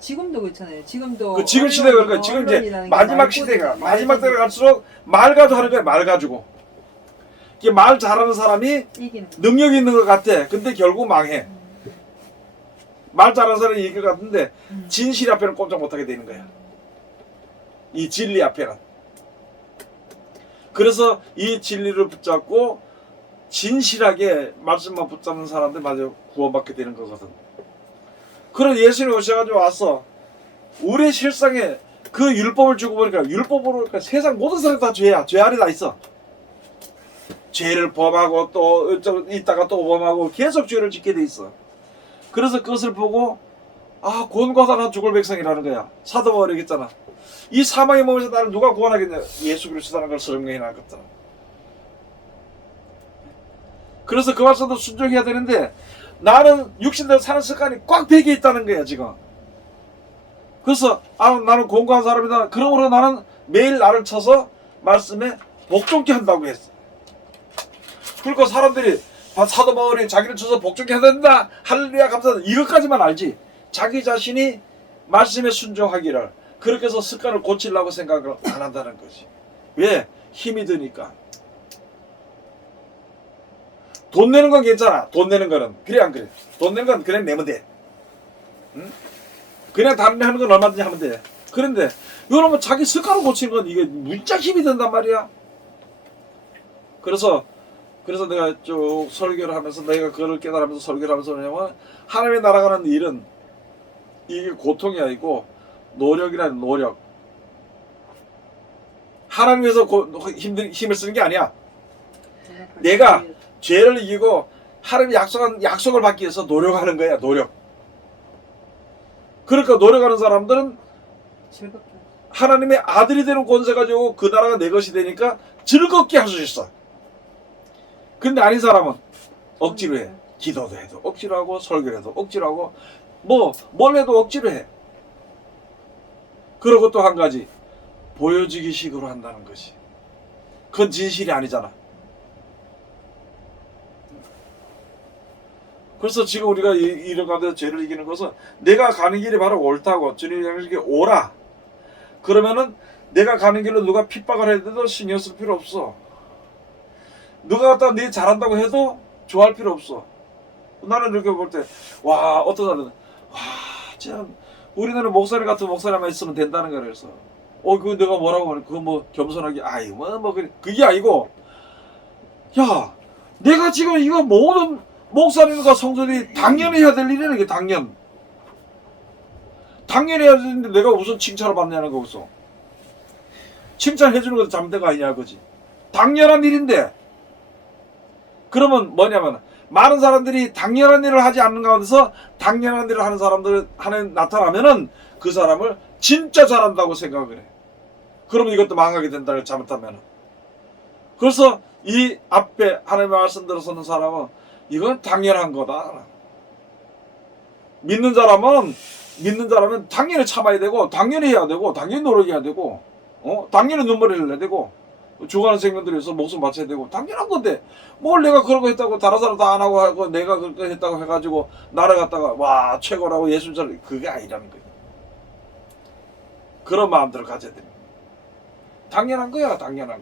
지금도 그렇잖아요. 지금도 그 지금 시대가 그러니까 지금 이제 언론이라는 게 마지막 말꼬리, 시대가 말 마지막 때가 갈수록 말 가지고 하는 거야. 말 가지고. 이게 말 잘하는 사람이 이기는 거. 능력이 있는 것 같아. 근데 결국 망해. 말 잘하는 사람이 이길 것 같은데 진실 앞에는 꼼짝 못하게 되는 거야. 이 진리 앞에는. 그래서 이 진리를 붙잡고 진실하게 말씀만 붙잡는 사람들 마저 구원받게 되는 거거든. 그런 예수님이 오셔가지고 왔어. 우리 실상에 그 율법을 주고 보니까 율법으로 그러니까 세상 모든 사람이 다 죄야. 죄 아래 다 있어. 죄를 범하고 또 이따가 또 범하고 계속 죄를 짓게 돼 있어. 그래서 그것을 보고 권고하다가 죽을 백성이라는 거야. 사도 바울이 얘기했잖아. 이 사망의 몸에서 나를 누가 구원하겠냐. 예수 그리스도라는 걸 설명해 놨거든. 그래서 그 말씀도 순종해야 되는데 나는 육신대로 사는 습관이 꽉 배겨 있다는 거야 지금. 그래서 나는 공고한 사람이다. 그러므로 나는 매일 나를 쳐서 말씀에 복종케 한다고 했어. 그러니까 사람들이 사도 바울이 자기를 쳐서 복종케 해야 된다. 할렐루야 감사한다. 이것까지만 알지. 자기 자신이 말씀에 순종하기를 그렇게 해서 습관을 고치려고 생각을 안 한다는 거지. 왜? 힘이 드니까. 돈 내는 건 괜찮아. 돈 내는 거는. 그래 안 그래? 돈 내는 건 그냥 내면 돼. 응? 그냥 다른 데 하는 건 얼마든지 하면 돼. 그런데 여러분 자기 습관을 고치는 건 이게 문자 힘이 든단 말이야. 그래서 내가 쭉 설교를 하면서 내가 그걸 깨달으면서 설교를 하면서 뭐냐면 하나님의 나라가는 일은 이게 고통이 아니고 노력이라는 노력. 하나님 위해서 힘을 쓰는 게 아니야. 내가 죄를 이기고 하나님이 약속한 약속을 받기 위해서 노력하는 거야. 노력. 그러니까 노력하는 사람들은 즐겁게. 하나님의 아들이 되는 권세 가지고 그 나라가 내 것이 되니까 즐겁게 할 수 있어. 근데 아닌 사람은 억지로 해. 기도도 해도 억지로 하고 설교를 해도 억지로 하고 뭘 해도 억지로 해. 그리고 또 한 가지 보여지기 식으로 한다는 것이. 그건 진실이 아니잖아. 그래서 지금 우리가 이런 가운데 죄를 이기는 것은 내가 가는 길이 바로 옳다고 주님이 이렇게 오라. 그러면은 내가 가는 길로 누가 핍박을 해도 신경 쓸 필요 없어. 누가 갖다 네 잘한다고 해도 좋아할 필요 없어. 나는 이렇게 볼 때 어떤 사람은 참 우리나라 목사님 같은 목사님만 있으면 된다는 거야. 그래서 그거 내가 뭐라고 하는 그거 겸손하게 그게 아니고 야 내가 지금 이거 모든 목사님과 성도들이 당연히 해야 될 일이야. 이게 당연히 해야 되는데 내가 무슨 칭찬을 받냐는 거겠어. 칭찬해 주는 것도 잠대가 아니냐 그지. 당연한 일인데 그러면 뭐냐면 많은 사람들이 당연한 일을 하지 않는 가운데서 당연한 일을 하는 사람들 나타나면은 그 사람을 진짜 잘한다고 생각을 해. 그러면 이것도 망하게 된다. 잘못하면. 그래서 이 앞에 하나님의 말씀 들어서는 사람은 이건 당연한 거다. 믿는 사람은 당연히 참아야 되고 당연히 해야 되고 당연히 노력해야 되고 당연히 눈물을 흘려야 되고 죽어가는 생명들을 위해서 목숨 바쳐야 되고 당연한 건데 뭘 내가 그런 거 했다고 다른 사람 다 안 하고 내가 그거 했다고 해가지고 나를 갖다가 최고라고 예수님처럼 그게 아니라는 거예요. 그런 마음들을 가져야 됩니다. 당연한 거야. 당연한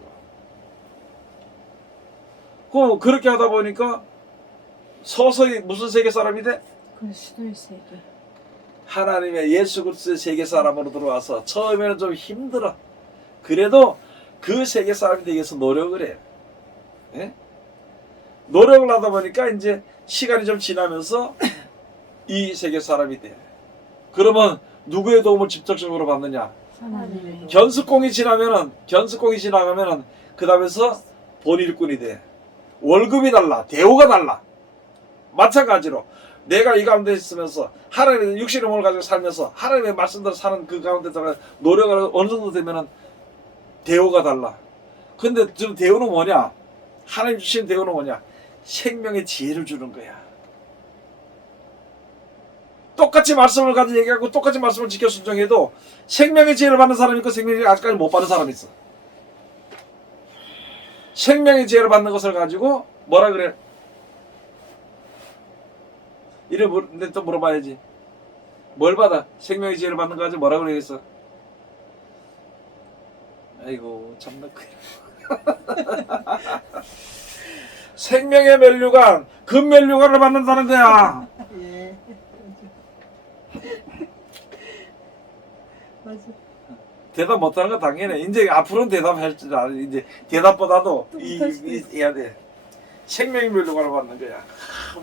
거. 그렇게 하다 보니까 서서히 무슨 세계 사람이 돼? 그리스도의 세계. 하나님의 예수 그리스도의 세계 사람으로 들어와서 처음에는 좀 힘들어. 그래도 그 세계 사람이 되기 위해서 노력을 해. 예? 노력을 하다 보니까 이제 시간이 좀 지나면서 이 세계 사람이 돼. 그러면 누구의 도움을 직접적으로 받느냐? 하나님의 견습공이 지나가면은 그 다음에서 본일꾼이 돼. 월급이 달라. 대우가 달라. 마찬가지로 내가 이 가운데 있으면서 하나님의 육신의 몸을 가지고 살면서 하나님의 말씀대로 사는 그 가운데다가 노력을 어느 정도 되면은 대우가 달라. 근데 지금 대우는 뭐냐? 하나님 주신 대우는 뭐냐? 생명의 지혜를 주는 거야. 똑같이 말씀을 가지고 얘기하고 똑같이 말씀을 지켜 순종해도 생명의 지혜를 받는 사람이 있고 생명의 지혜를 아직까지 못 받는 사람이 있어. 생명의 지혜를 받는 것을 가지고 뭐라 그래? 이래 근데 또 물어봐야지. 뭘 받아? 생명의 지혜를 받는 거 가지고 뭐라 그러겠어? 아이고 참나 생명의 면류관, 금면류관을 받는다는 거야. 예. 맞아. 대답 못하는 건 당연해. 이제 앞으로는 대답할 줄 알아. 이제 대답보다도 해야 돼. 생명의 면류관을 받는 거야.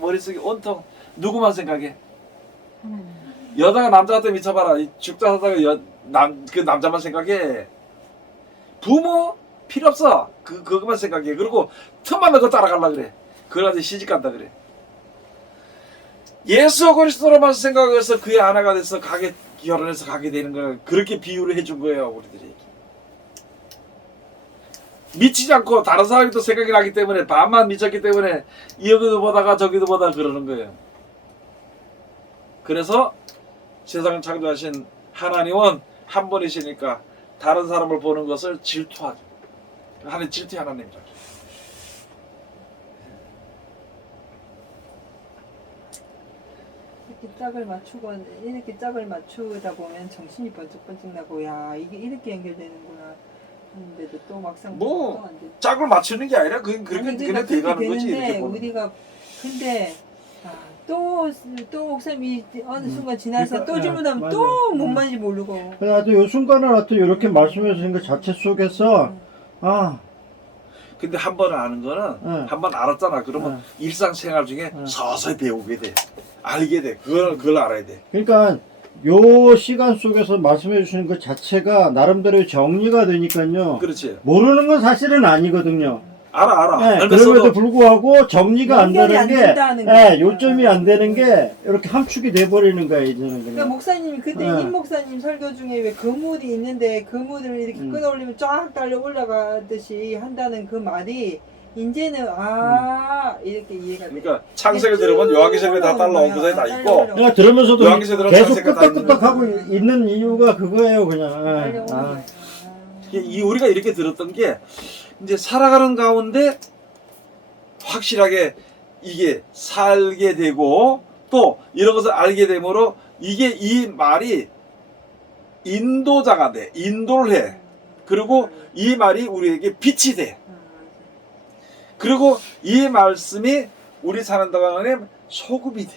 머릿속에 온통 누구만 생각해? 하나님. 여자가 남자한테 미쳐봐라. 죽자 하다가 그 남자만 생각해. 부모 필요 없어. 그것만 생각해. 그리고 틈만 넣고 따라가려 그래. 그래가지고 시집간다 그래. 예수 그리스도로만 생각해서 그의 아내가 돼서 결혼해서 가게 되는 걸 그렇게 비유를 해준 거예요, 우리들이. 미치지 않고 다른 사람이 또 생각이 나기 때문에 반만 미쳤기 때문에 여기도 보다가 저기도 보다가 그러는 거예요. 그래서 세상을 창조하신 하나님은 한 분이시니까 다른 사람을 보는 것을 질투하죠. 하나님 질투 하나님이죠. 이렇게 짝을 맞추다 보면 정신이 번쩍번쩍 나고 야 이게 이렇게 연결되는구나 하는데도 또 막상 뭐, 또 안 돼. 짝을 맞추는 게 아니라 그냥 그렇게 그냥 돼가는 거지. 이렇게 보면. 우리가 근데 또 목사님이 어느 순간 지나서 그러니까, 또 질문하면 맞아. 또 뭔 말인지 모르고 나도 요 순간을 하여튼 이렇게 말씀해 주신 것 자체 속에서 아 근데 한 번 아는 거는 응. 한 번 알았잖아. 그러면 응. 일상생활 중에 응. 서서히 배우게 돼. 알게 돼. 그걸 알아야 돼. 그러니까 요 시간 속에서 말씀해 주시는 것 자체가 나름대로 정리가 되니까요. 그렇지. 모르는 건 사실은 아니거든요. 알아. 네, 알면서도 그럼에도 불구하고 정리가 안 연결이 되는 안 게, 된다는 거야. 요점이 안 되는 게 이렇게 함축이 돼버리는 거야 이제는 그러니까 그냥. 목사님이 그때 네. 임 목사님 설교 중에 왜 그물이 있는데 그물을 이렇게 끌어올리면 쫙 달려 올라가듯이 한다는 그 말이 이제는 이렇게 이해가 돼. 그러니까 창세기 들으면 요한계시록에 다 따라온 것에 다 있고 그냥 들으면서도 요한계시록은 계속 창세기가 다 있는 끄떡끄떡하고 있는 이유가 그거예요 그냥. 달려오는 아. 거야. 우리가 이렇게 들었던 게 이제 살아가는 가운데 확실하게 이게 살게 되고 또 이런 것을 알게 되므로 이게 이 말이 인도자가 돼. 인도를 해. 그리고 이 말이 우리에게 빛이 돼. 그리고 이 말씀이 우리 사는 동안에 소금이 돼.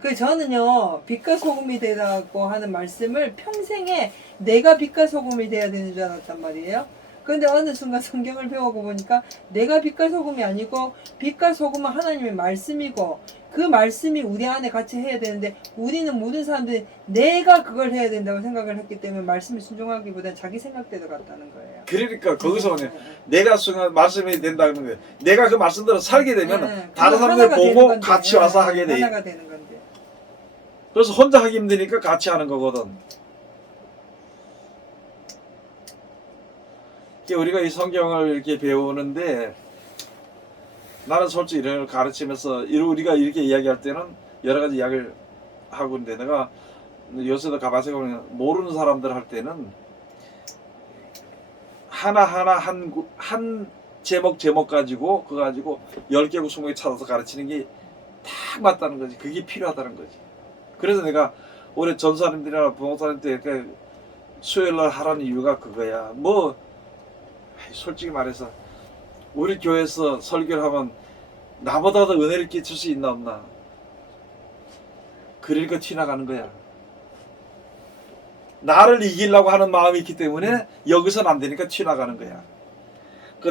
그 저는요 빛과 소금이 되라고 하는 말씀을 평생에 내가 빛과 소금이 돼야 되는 줄 알았단 말이에요. 그런데 어느 순간 성경을 배우고 보니까 내가 빛과 소금이 아니고 빛과 소금은 하나님의 말씀이고 그 말씀이 우리 안에 같이 해야 되는데 우리는 모든 사람들이 내가 그걸 해야 된다고 생각을 했기 때문에 말씀에 순종하기보다는 자기 생각대로 갔다는 거예요. 그러니까 거기서 오네. 내가 순간 말씀이 된다는 거예요. 내가 그 말씀대로 살게 되면 네, 다른 그거 사람들 하나가 되는 보고 건데, 같이 와서 하게 돼. 하나가 되는 건데. 그래서 혼자 하기 힘드니까 같이 하는 거거든. 우리가 이 성경을 이렇게 배우는데 나는 솔직히 이런 걸 가르치면서 우리가 이렇게 이야기할 때는 여러 가지 이야기를 하고 있는데 내가 요새도 가만히 생각해보면 모르는 사람들 할 때는 하나하나 한 제목 가지고 그거 가지고 10개국 20개 찾아서 가르치는 게 딱 맞다는 거지. 그게 필요하다는 거지. 그래서 내가 올해 전사님들이나 부목사님 때 이렇게 수요일날 하라는 이유가 그거야. 뭐 솔직히 말해서 우리 교회에서 설교를 하면 나보다 더 은혜를 끼칠 수 있나 없나. 그러니까 튀나가는 거야. 나를 이기려고 하는 마음이 있기 때문에 여기서는 안 되니까 튀나가는 거야.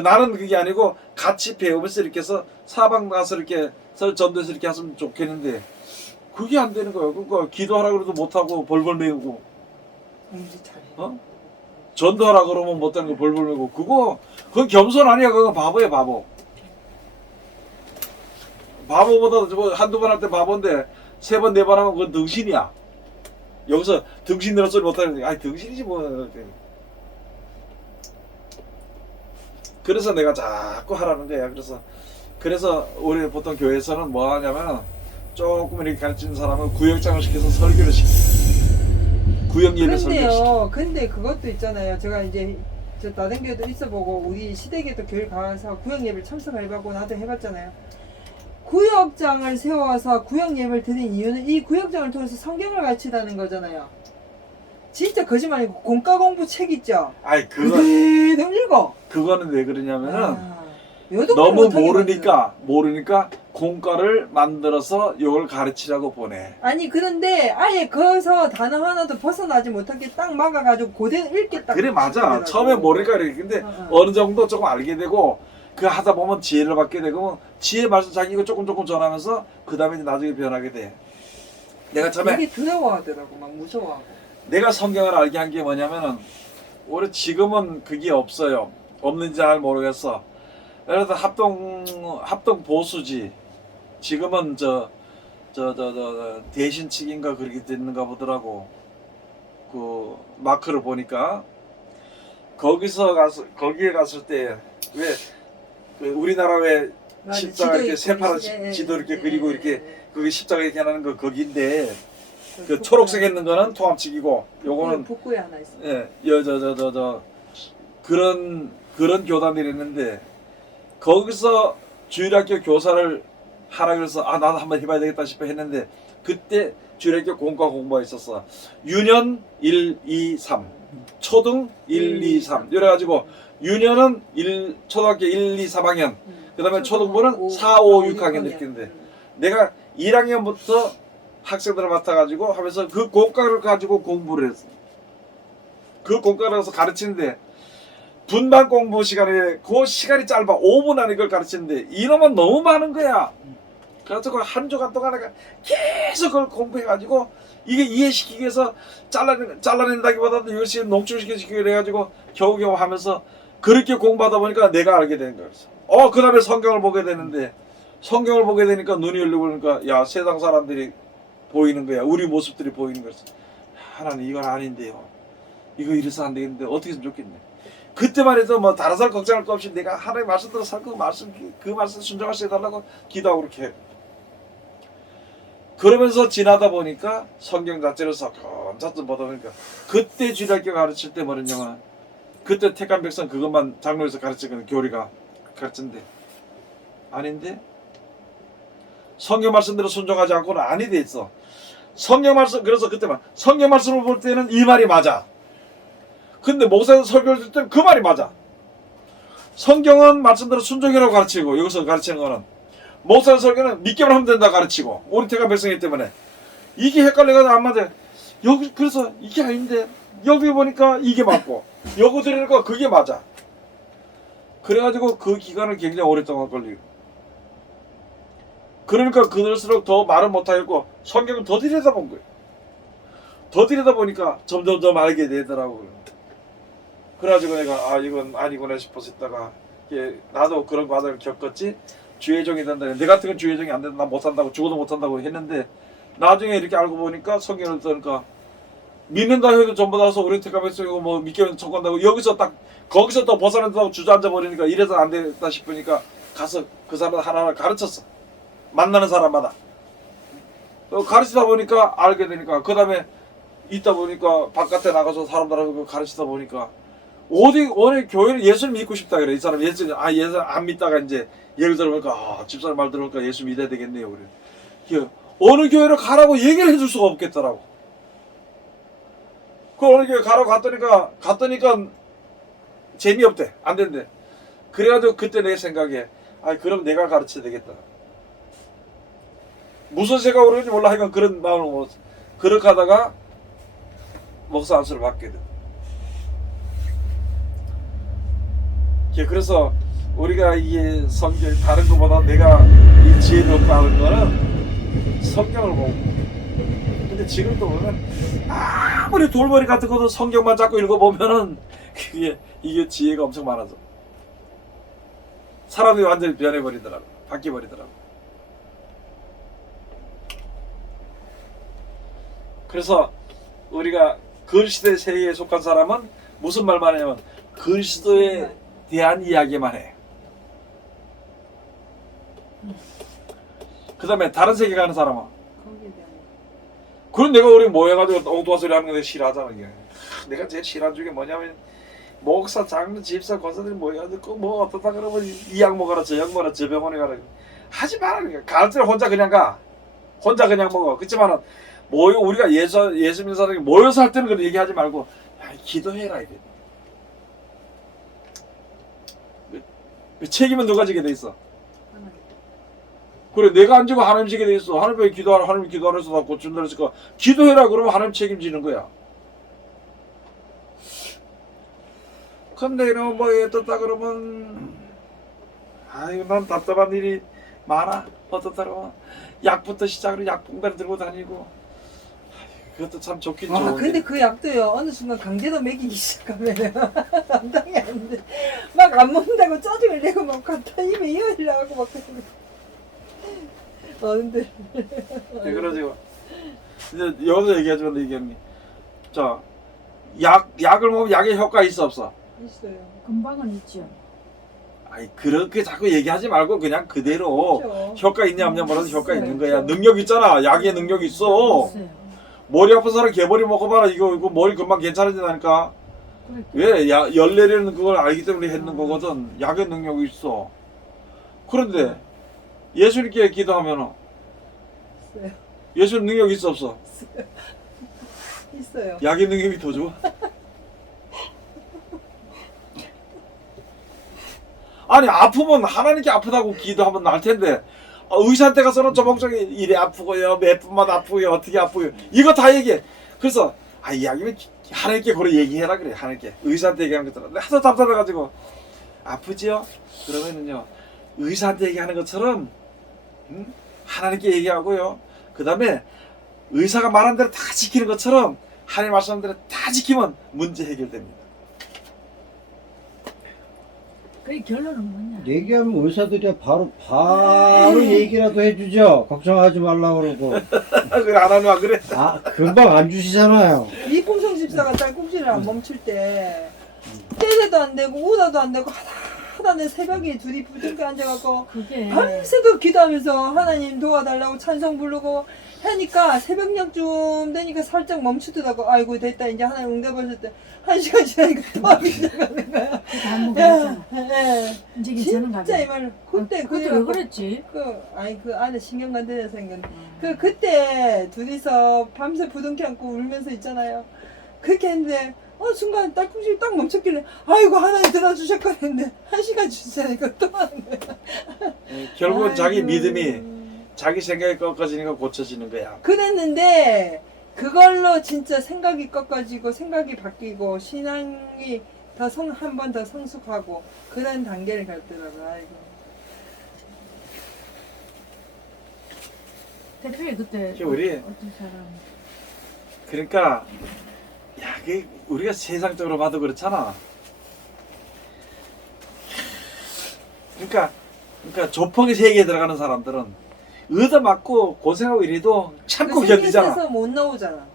나는 그게 아니고 같이 배우면서 이렇게 해서 사방 가서 이렇게 전도해서 이렇게 했으면 좋겠는데 그게 안 되는 거야. 그러니까 기도하라 그래도 못하고 벌벌 매고 전도하라 그러면 못하는 거 벌벌 매고 그건 겸손 아니야. 그건 바보야 바보. 바보보다 뭐 한두 번 할 때 바보인데 세 번 네 번 하면 그건 등신이야. 여기서 등신이라는 소리 못하는 아니 등신이지 뭐. 그래서 내가 자꾸 하라는 거야. 그래서 우리 보통 교회에서는 뭐 하냐면 조금 이렇게 가르치는 사람은 구역장을 시켜서 설교를 시켜. 구역 예배 설교 시켜. 근데요, 근데 그것도 있잖아요. 제가 이제 저 다른 교회도 있어보고 우리 시댁에도 교회 가서 구역 예배를 참석해보고 나도 해봤잖아요. 구역장을 세워서 구역 예배를 드린 이유는 이 구역장을 통해서 성경을 가르치다는 거잖아요. 진짜 거짓말이고 공과 공부 책 있죠. 아이 그대로 읽어. 그거는 왜 그러냐면은 요도 너무 못하게 모르니까 공과를 만들어서 이걸 가르치라고 보내. 아니 그런데 아예 거기서 단어 하나도 벗어나지 못하게 딱 막아가지고 그대로 읽게 딱 그래 맞아. 시키더라고. 처음에 모르니까 그래. 근데 어느 정도 조금 알게 되고 그 하다 보면 지혜를 받게 되고 지혜 말씀 자기가 조금 전하면서 그 다음에 나중에 변하게 돼. 내가 처음에 되게 두려워하더라고. 막 무서워하고. 내가 성경을 알게 한 게 뭐냐면은 우리 지금은 그게 없어요. 없는지 잘 모르겠어. 예를 들어 합동 보수지. 지금은 저 대신 측인가 그렇게 됐는가 보더라고. 그 마크를 보니까 거기에 갔을 때 왜 그 우리나라 왜 맞아, 십자가 이렇게 있고 새파란 있지. 지도 이렇게 예, 그리고 예, 이렇게 예. 그게 십자가 이렇게 하는 거 거기인데 그 초록색 있는 거는 통합측이고 요거는 북구에 하나 있어. 예, 그런 교단들이 있는데 거기서 주일학교 교사를 하라 그래서 아 나도 한번 해봐야 되겠다 싶어 했는데 그때 주일학교 공과 공부가 있었어. 유년 1, 2, 3, 초등 1, 2, 3 이래가지고 유년은 초등학교 1, 2, 3학년 그 다음에 초등부는 4, 5, 6학년 이렇게 있는데 내가 1학년부터 학생들을 맡아가지고 하면서 그 공과를 가지고 공부를 했어. 그 공과를 가서 가르치는데 분반 공부 시간에 그 시간이 짧아 5분 안에 그걸 가르치는데 인원은 너무 많은 거야. 그래서 그 한 주간 동안 내가 계속 그걸 공부해가지고 이게 이해시키기 위해서 잘라낸다기보다도 이것이 농축시키기 해가지고 겨우겨우 하면서 그렇게 공부하다 보니까 내가 알게 된 거였어. 그 다음에 성경을 보게 되는데 성경을 보게 되니까 눈이 열리고 그러니까 야 세상 사람들이 보이는 거야. 우리 모습들이 보이는 거였어. 하나님 이건 아닌데요. 이거 이래서 안 되겠는데 어떻게 했으면 좋겠네. 그때만 해도 뭐 다른 사람 걱정할 거 없이 내가 하나님 말씀대로 살고 그 말씀 순종할 수 해달라고 기도하고 그렇게 해. 그러면서 지나다 보니까 성경 자체를 차츰 보다 보니까 그때 주일학교 가르칠 때 뭐랬냐면 그때 택한 백성 그것만 장로에서 가르치는 교리가 가르친데 아닌데 성경 말씀대로 순종하지 않고는 아니 돼 있어. 성경 말씀 그래서 그때만 성경 말씀을 볼 때는 이 말이 맞아. 근데 목사에서 설교를 들 때는 그 말이 맞아. 성경은 말씀대로 순종이라고 가르치고 여기서 가르치는 거는 목사의 설교는 믿기만 하면 된다 가르치고 우리 택한 백성이기 때문에 이게 헷갈려가지고 안 맞아. 여기 그래서 이게 아닌데 여기 보니까 이게 맞고 여기 들으니까 그게 맞아. 그래가지고 그 기간을 굉장히 오랫동안 걸리고 그러니까 그럴수록 더 말을 못하겠고 성경을 더 들여다본 거예요. 더 들여다보니까 점점 알게 되더라고요. 그래가지고 내가 이건 아니구나 싶어서 있다가 나도 그런 과정을 겪었지. 주의종이 된다. 내 같은 건 주의종이 안 된다. 나 못한다고 죽어도 못한다고 했는데 나중에 이렇게 알고 보니까 성경을 듣니까 믿는다 해도 전부 다서 우리 택하면 쓰고 뭐 믿기면 청건다고 거기서 또 벗어난다고 주저앉아 버리니까 이래서 안 되겠다 싶으니까 가서 그 사람 하나하나 가르쳤어. 만나는 사람마다 가르치다 보니까 알게 되니까 그 다음에 있다 보니까 바깥에 나가서 사람들하고 가르치다 보니까 어디 교회를 예수를 믿고 싶다 그래. 이 사람 예수 안 믿다가 이제 예를 들어보니까 집사람 말 들어보니까 예수 믿어야 되겠네요. 그래. 어느 교회를 가라고 얘기를 해줄 수가 없겠더라고. 그 어느 교회 가라고 갔더니까 재미없대. 안 된대. 그래가지고 그때 내 생각에 그럼 내가 가르쳐야 되겠다. 무슨 생각으로 그런지 몰라. 하여간 그런 마음을 먹었어. 그렇게 하다가 목사 안수를 받게 돼. 그래서 우리가 이게 성경 다른 것보다 내가 이 지혜를 받은 거는 성경을 보고. 근데 지금도 보면 아무리 돌머리 같은 것도 성경만 자꾸 읽어보면은 이게 지혜가 엄청 많아져. 사람이 완전히 변해버리더라고. 바뀌어버리더라고. 그래서 우리가 그리스도의 세계에 속한 사람은 무슨 말만 하냐면 그리스도에 대한 이야기만 해. 그 다음에 다른 세계 가는 사람은 거기에 대한 그럼 내가 우리 모여가지고 엉뚱한 소리 하는 거 내가 싫어하잖아. 이게. 내가 제일 싫어하는 중에 뭐냐면 목사, 장로, 집사, 권사들이 모여가지고 뭐 어떻다 그러면 이 약 먹어라 저 약 먹어라 저 병원에 가라 하지 말라니까. 갈 때는 혼자 그냥 가. 혼자 그냥 먹어. 그렇지만은 모여 우리가 예수 믿는 사람이 모여서 할 때는 그런 얘기하지 말고 야, 기도해라 이래. 그 책임은 누가 지게 돼 있어? 하나님. 그래 내가 안 지고 하나님 지게 돼 있어. 하나님이 기도하라 하나님 기도하라 해서 다 고친다 그랬으니까 기도해라 그러면 하나님 책임지는 거야. 근데 이러면 뭐 어떻다 그러면 아이고 난 답답한 일이 많아. 어떻다 그러면 약부터 시작으로 약봉다리 들고 다니고 그것도 참 좋긴 아 좋은데 근데 그 약도요 어느 순간 강제로 먹이기 시작하면 감당이 안 돼. 막 안 먹는다고 짜증을 내고 막 갖다 입에 이어지려고 막 그러는 어른들. 네, 그러지고 이제 여기서 얘기하지만 얘기하니 자 약을 먹으면 약의 효과 있어 없어? 있어요. 금방은 있죠. 아니 그렇게 자꾸 얘기하지 말고 그냥 그대로 그렇죠. 효과 있냐 없냐 뭐라도 효과 있어요, 있는 거야. 있어요. 능력 있잖아. 약의 능력 있어. 있어요. 머리 아픈 사람 개머리 먹어봐라. 이거 머리 금방 괜찮아진다니까. 왜? 열내리는 그걸 알기 때문에 했는 거거든. 약의 능력이 있어. 그런데 예수님께 기도하면은 있어요. 예수 능력 있어 없어? 있어요. 약의 능력이 더 좋아? 아니 아프면 하나님께 아프다고 기도하면 날 텐데 의사한테 가서는 조목조목 이래 아프고요 몇 분마다 아프고요 어떻게 아프고요 이거 다 얘기해. 그래서 이야기는 하나님께 그래 얘기해라 그래. 하나님께 의사한테 얘기하는 것처럼 하도 답답해가지고 아프지요? 그러면은요 의사한테 얘기하는 것처럼 하나님께 얘기하고요 그 다음에 의사가 말한 대로 다 지키는 것처럼 하나님 말씀한 대로 다 지키면 문제 해결됩니다. 그 결론은 뭐냐? 얘기하면 의사들이 바로 얘기라도 해주죠. 걱정하지 말라고 그러고. 그래 안 하면 그래. 아, 금방 안 주시잖아요. 이풍성 집사가 딸꾹질을 안 멈출 때 때려도 안 되고 우다도 안 되고 하다 내 새벽에 둘이 부둥켜 앉아갖고 그게 밤새도록 기도하면서 하나님 도와달라고 찬송 부르고 하니까 새벽녘쯤 되니까 살짝 멈추더라고. 아이고 됐다 이제 하나님 응답하셨대. 1시간 지나니까 또 하기 시작하는 거야. 안 먹었잖아. 예. 이제 괜찮은가 봐. 진짜 이 말로 그때 그때 왜 그래갖고 그랬지? 그 안에 신경관 대서 생긴 그때 둘이서 밤새 부둥켜 안고 울면서 있잖아요. 그렇게 했는데 순간 딸꾹질 딱 멈췄길래 아이고 하나님 들어주셨거든 했는데 1시간 주시니까 또 하는 거야. 결국은 자기 아이고. 믿음이 자기 생각이 꺾어지니까 고쳐지는 거야. 그랬는데 그걸로 진짜 생각이 꺾어지고 생각이 바뀌고 신앙이 더 한 번 더 성숙하고 그런 단계를 갔더라고요. 아이고. 대표님 그때 우리 어떤 사람 그러니까 우리가 세상적으로 봐도 그렇잖아. 그러니까 조폭의 세계에 들어가는 사람들은 얻어맞고 고생하고 이래도 참고 그 세계에 견디잖아. 있어서 못 나오잖아.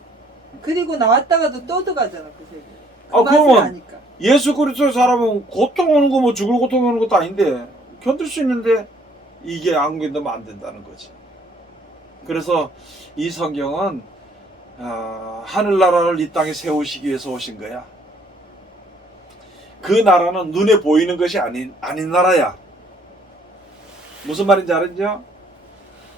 그리고 나왔다가도 또 들어가잖아 그 세계. 아, 맛을 그러면 아니까. 예수 그리스도의 사람은 고통 오는 거 뭐 죽을 고통 오는 것도 아닌데 견딜 수 있는데 이게 안 견디면 안 된다는 거지. 그래서 이 성경은 하늘나라를 이 땅에 세우시기 위해서 오신 거야. 그 나라는 눈에 보이는 것이 아닌 나라야. 무슨 말인지 알았죠?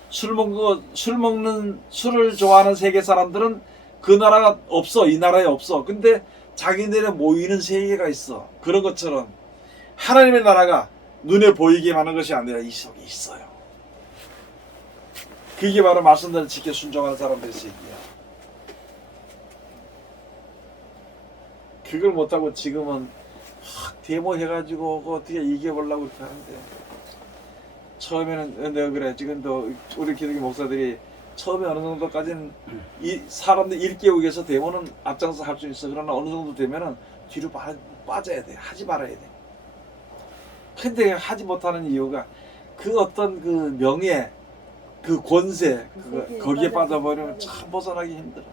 술을 좋아하는 세계 사람들은 그 나라가 없어. 이 나라에 없어. 근데 자기네들에 모이는 세계가 있어. 그런 것처럼 하나님의 나라가 눈에 보이게 하는 것이 아니라 이 속에 있어요. 그게 바로 말씀대로 지켜 순종하는 사람들의 세계야. 그걸 못하고 지금은 데모해가지고 어떻게 이겨보려고 이렇게 하는데 처음에는 내가 그래 지금도 우리 기독교 목사들이 처음에 어느 정도까지는 이 사람들 일깨우기 위해서 데모는 앞장서 할 수 있어. 그러나 어느 정도 되면은 뒤로 빠져야 돼. 하지 말아야 돼. 근데 하지 못하는 이유가 그 어떤 그 명예, 그 권세, 거기에 빠져버리면 참 벗어나기 힘들어.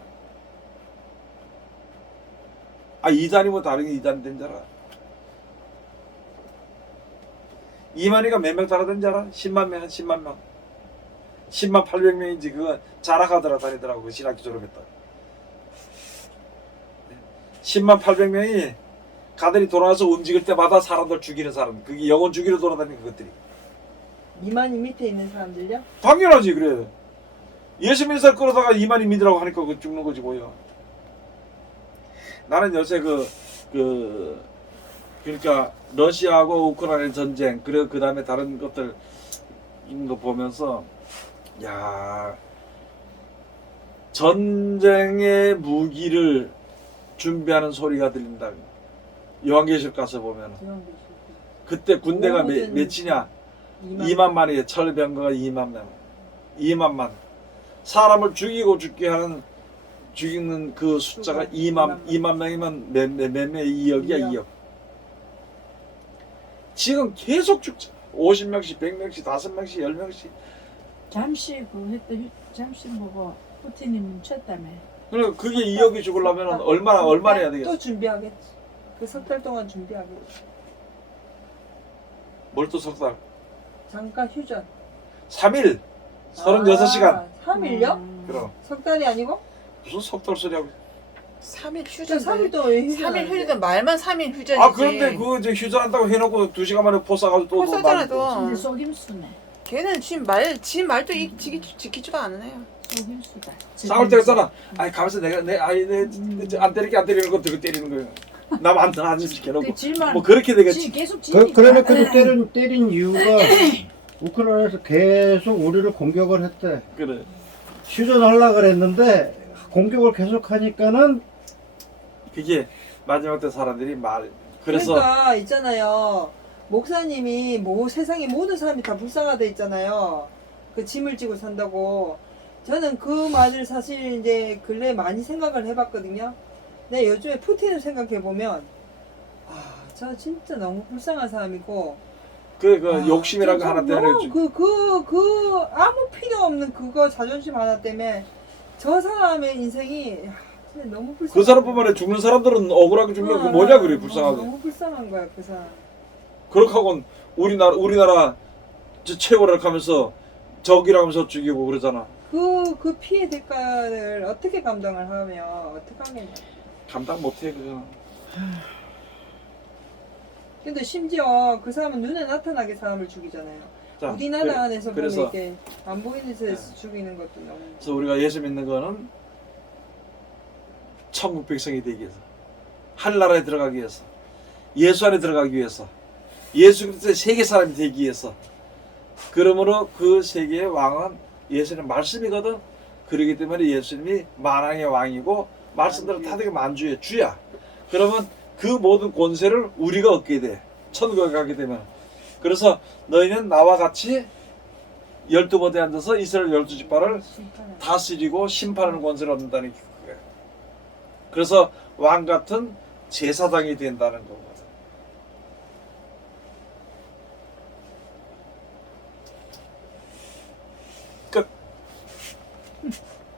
아 이단이 뭐 다른 게 이단이 된 줄 알아? 이만희가 몇 명 따라다닌 줄 알아? 10만 명, 한 10만 명. 10만 800명인지 그거 자락하더라 다니더라고 그 신학교 졸업했다. 10만 800명이 가들이 돌아와서 움직일 때마다 사람들 죽이는 사람. 그게 영혼 죽이러 돌아다니는 그것들이. 이만희 밑에 있는 사람들요? 당연하지 그래. 예수 믿는 사람 끌어다가 이만희 믿으라고 하니까 그 죽는 거지 뭐야. 나는 요새 그러니까 러시아하고 우크라이나 전쟁 그리고 그 다음에 다른 것들 이런 거 보면서 야 전쟁의 무기를 준비하는 소리가 들린다. 요한계시록 가서 보면 그때 군대가 몇이냐 2만만이에요. 철병거가 2만만 2만만 사람을 죽이고 죽게 하는 죽이는 그 숫자가 2만 명이면 몇 2억이야 2억. 지금 계속 죽자. 50명씩 100명씩 5명씩 10명씩. 잠시 잠시 뭐고 푸틴이 뭉쳤다며. 그러니까 그게 2억이 죽으려면 얼마나 해야 되겠어? 또 준비하겠지. 그 석 달 동안 준비하겠지. 뭘 또 석 달? 잠깐 휴전. 3일 36시간. 3일요? 그럼 석 달이 아니고? 무슨 석 달 소리하고. 3일 저 휴전. 3일 동안 휴전. 3일 휴전 말만 3일 휴전이지. 아 그런데 그거 이제 휴전한다고 해놓고 2시간 만에 포 싸가지고 또 포싸잖아, 또 또. 근데 속임수네. 걔는 지 말도 지키지도 않은 애야. 속임수다. 싸울 때가 있잖아. 아니 가면서 내가 안 때리는 거 되게 때리는 거예요. 남안 시켜놓고 그 질만 뭐 그렇게 되겠지. 계속 지니까. 그래놓고도 때린 이유가 우크라이나에서 계속 우리를 공격을 했대. 그래. 휴전하려고 그랬는데 공격을 계속하니까는 그게 마지막 때 사람들이 그래서 그러니까 있잖아요. 목사님이 세상의 모든 사람이 다 불쌍하다 있잖아요. 그 짐을 지고 산다고. 저는 그 말을 사실 이제 근래 많이 생각을 해봤거든요. 근데 요즘에 푸틴을 생각해보면 저 진짜 너무 불쌍한 사람이고 그 욕심이라는 거 하나 때문에 아무 필요 없는 그거 자존심 하나 때문에 저 사람의 인생이 진짜 너무 불쌍해. 그 사람뿐만 아니라 죽는 사람들은 억울하게 죽는 거 뭐냐 그래 불쌍하게. 너무 불쌍한 거야 그 사람. 그렇게 하고 우리나라 최고를 하면서 적이라 하면서 죽이고 그러잖아. 그 피해 대가를 어떻게 감당을 하면 어떡하겠냐. 감당 못해 그거. 근데 심지어 그 사람은 눈에 나타나게 사람을 죽이잖아요. 자, 우리나라 안에서 보면 그래서 이렇게 안 보이는 데서 죽이는 것도 너무. 그래서 우리가 예수 믿는 거는 천국 백성이 되기 위해서, 하늘나라에 들어가기 위해서, 예수 안에 들어가기 위해서, 예수 그리스도의 세계 사람이 되기 위해서. 그러므로 그 세계의 왕은 예수님 말씀이거든. 그렇기 때문에 예수님이 만왕의 왕이고 말씀대로 다 되게 만주의 주야. 그러면 그 모든 권세를 우리가 얻게 돼. 천국에 가게 되면. 그래서 너희는 나와 같이 12번에 앉아서 이스라엘 12지파를 다스리고 심판하는 권세를 얻는다는 거예요. 그래서 왕 같은 제사장이 된다는 거고.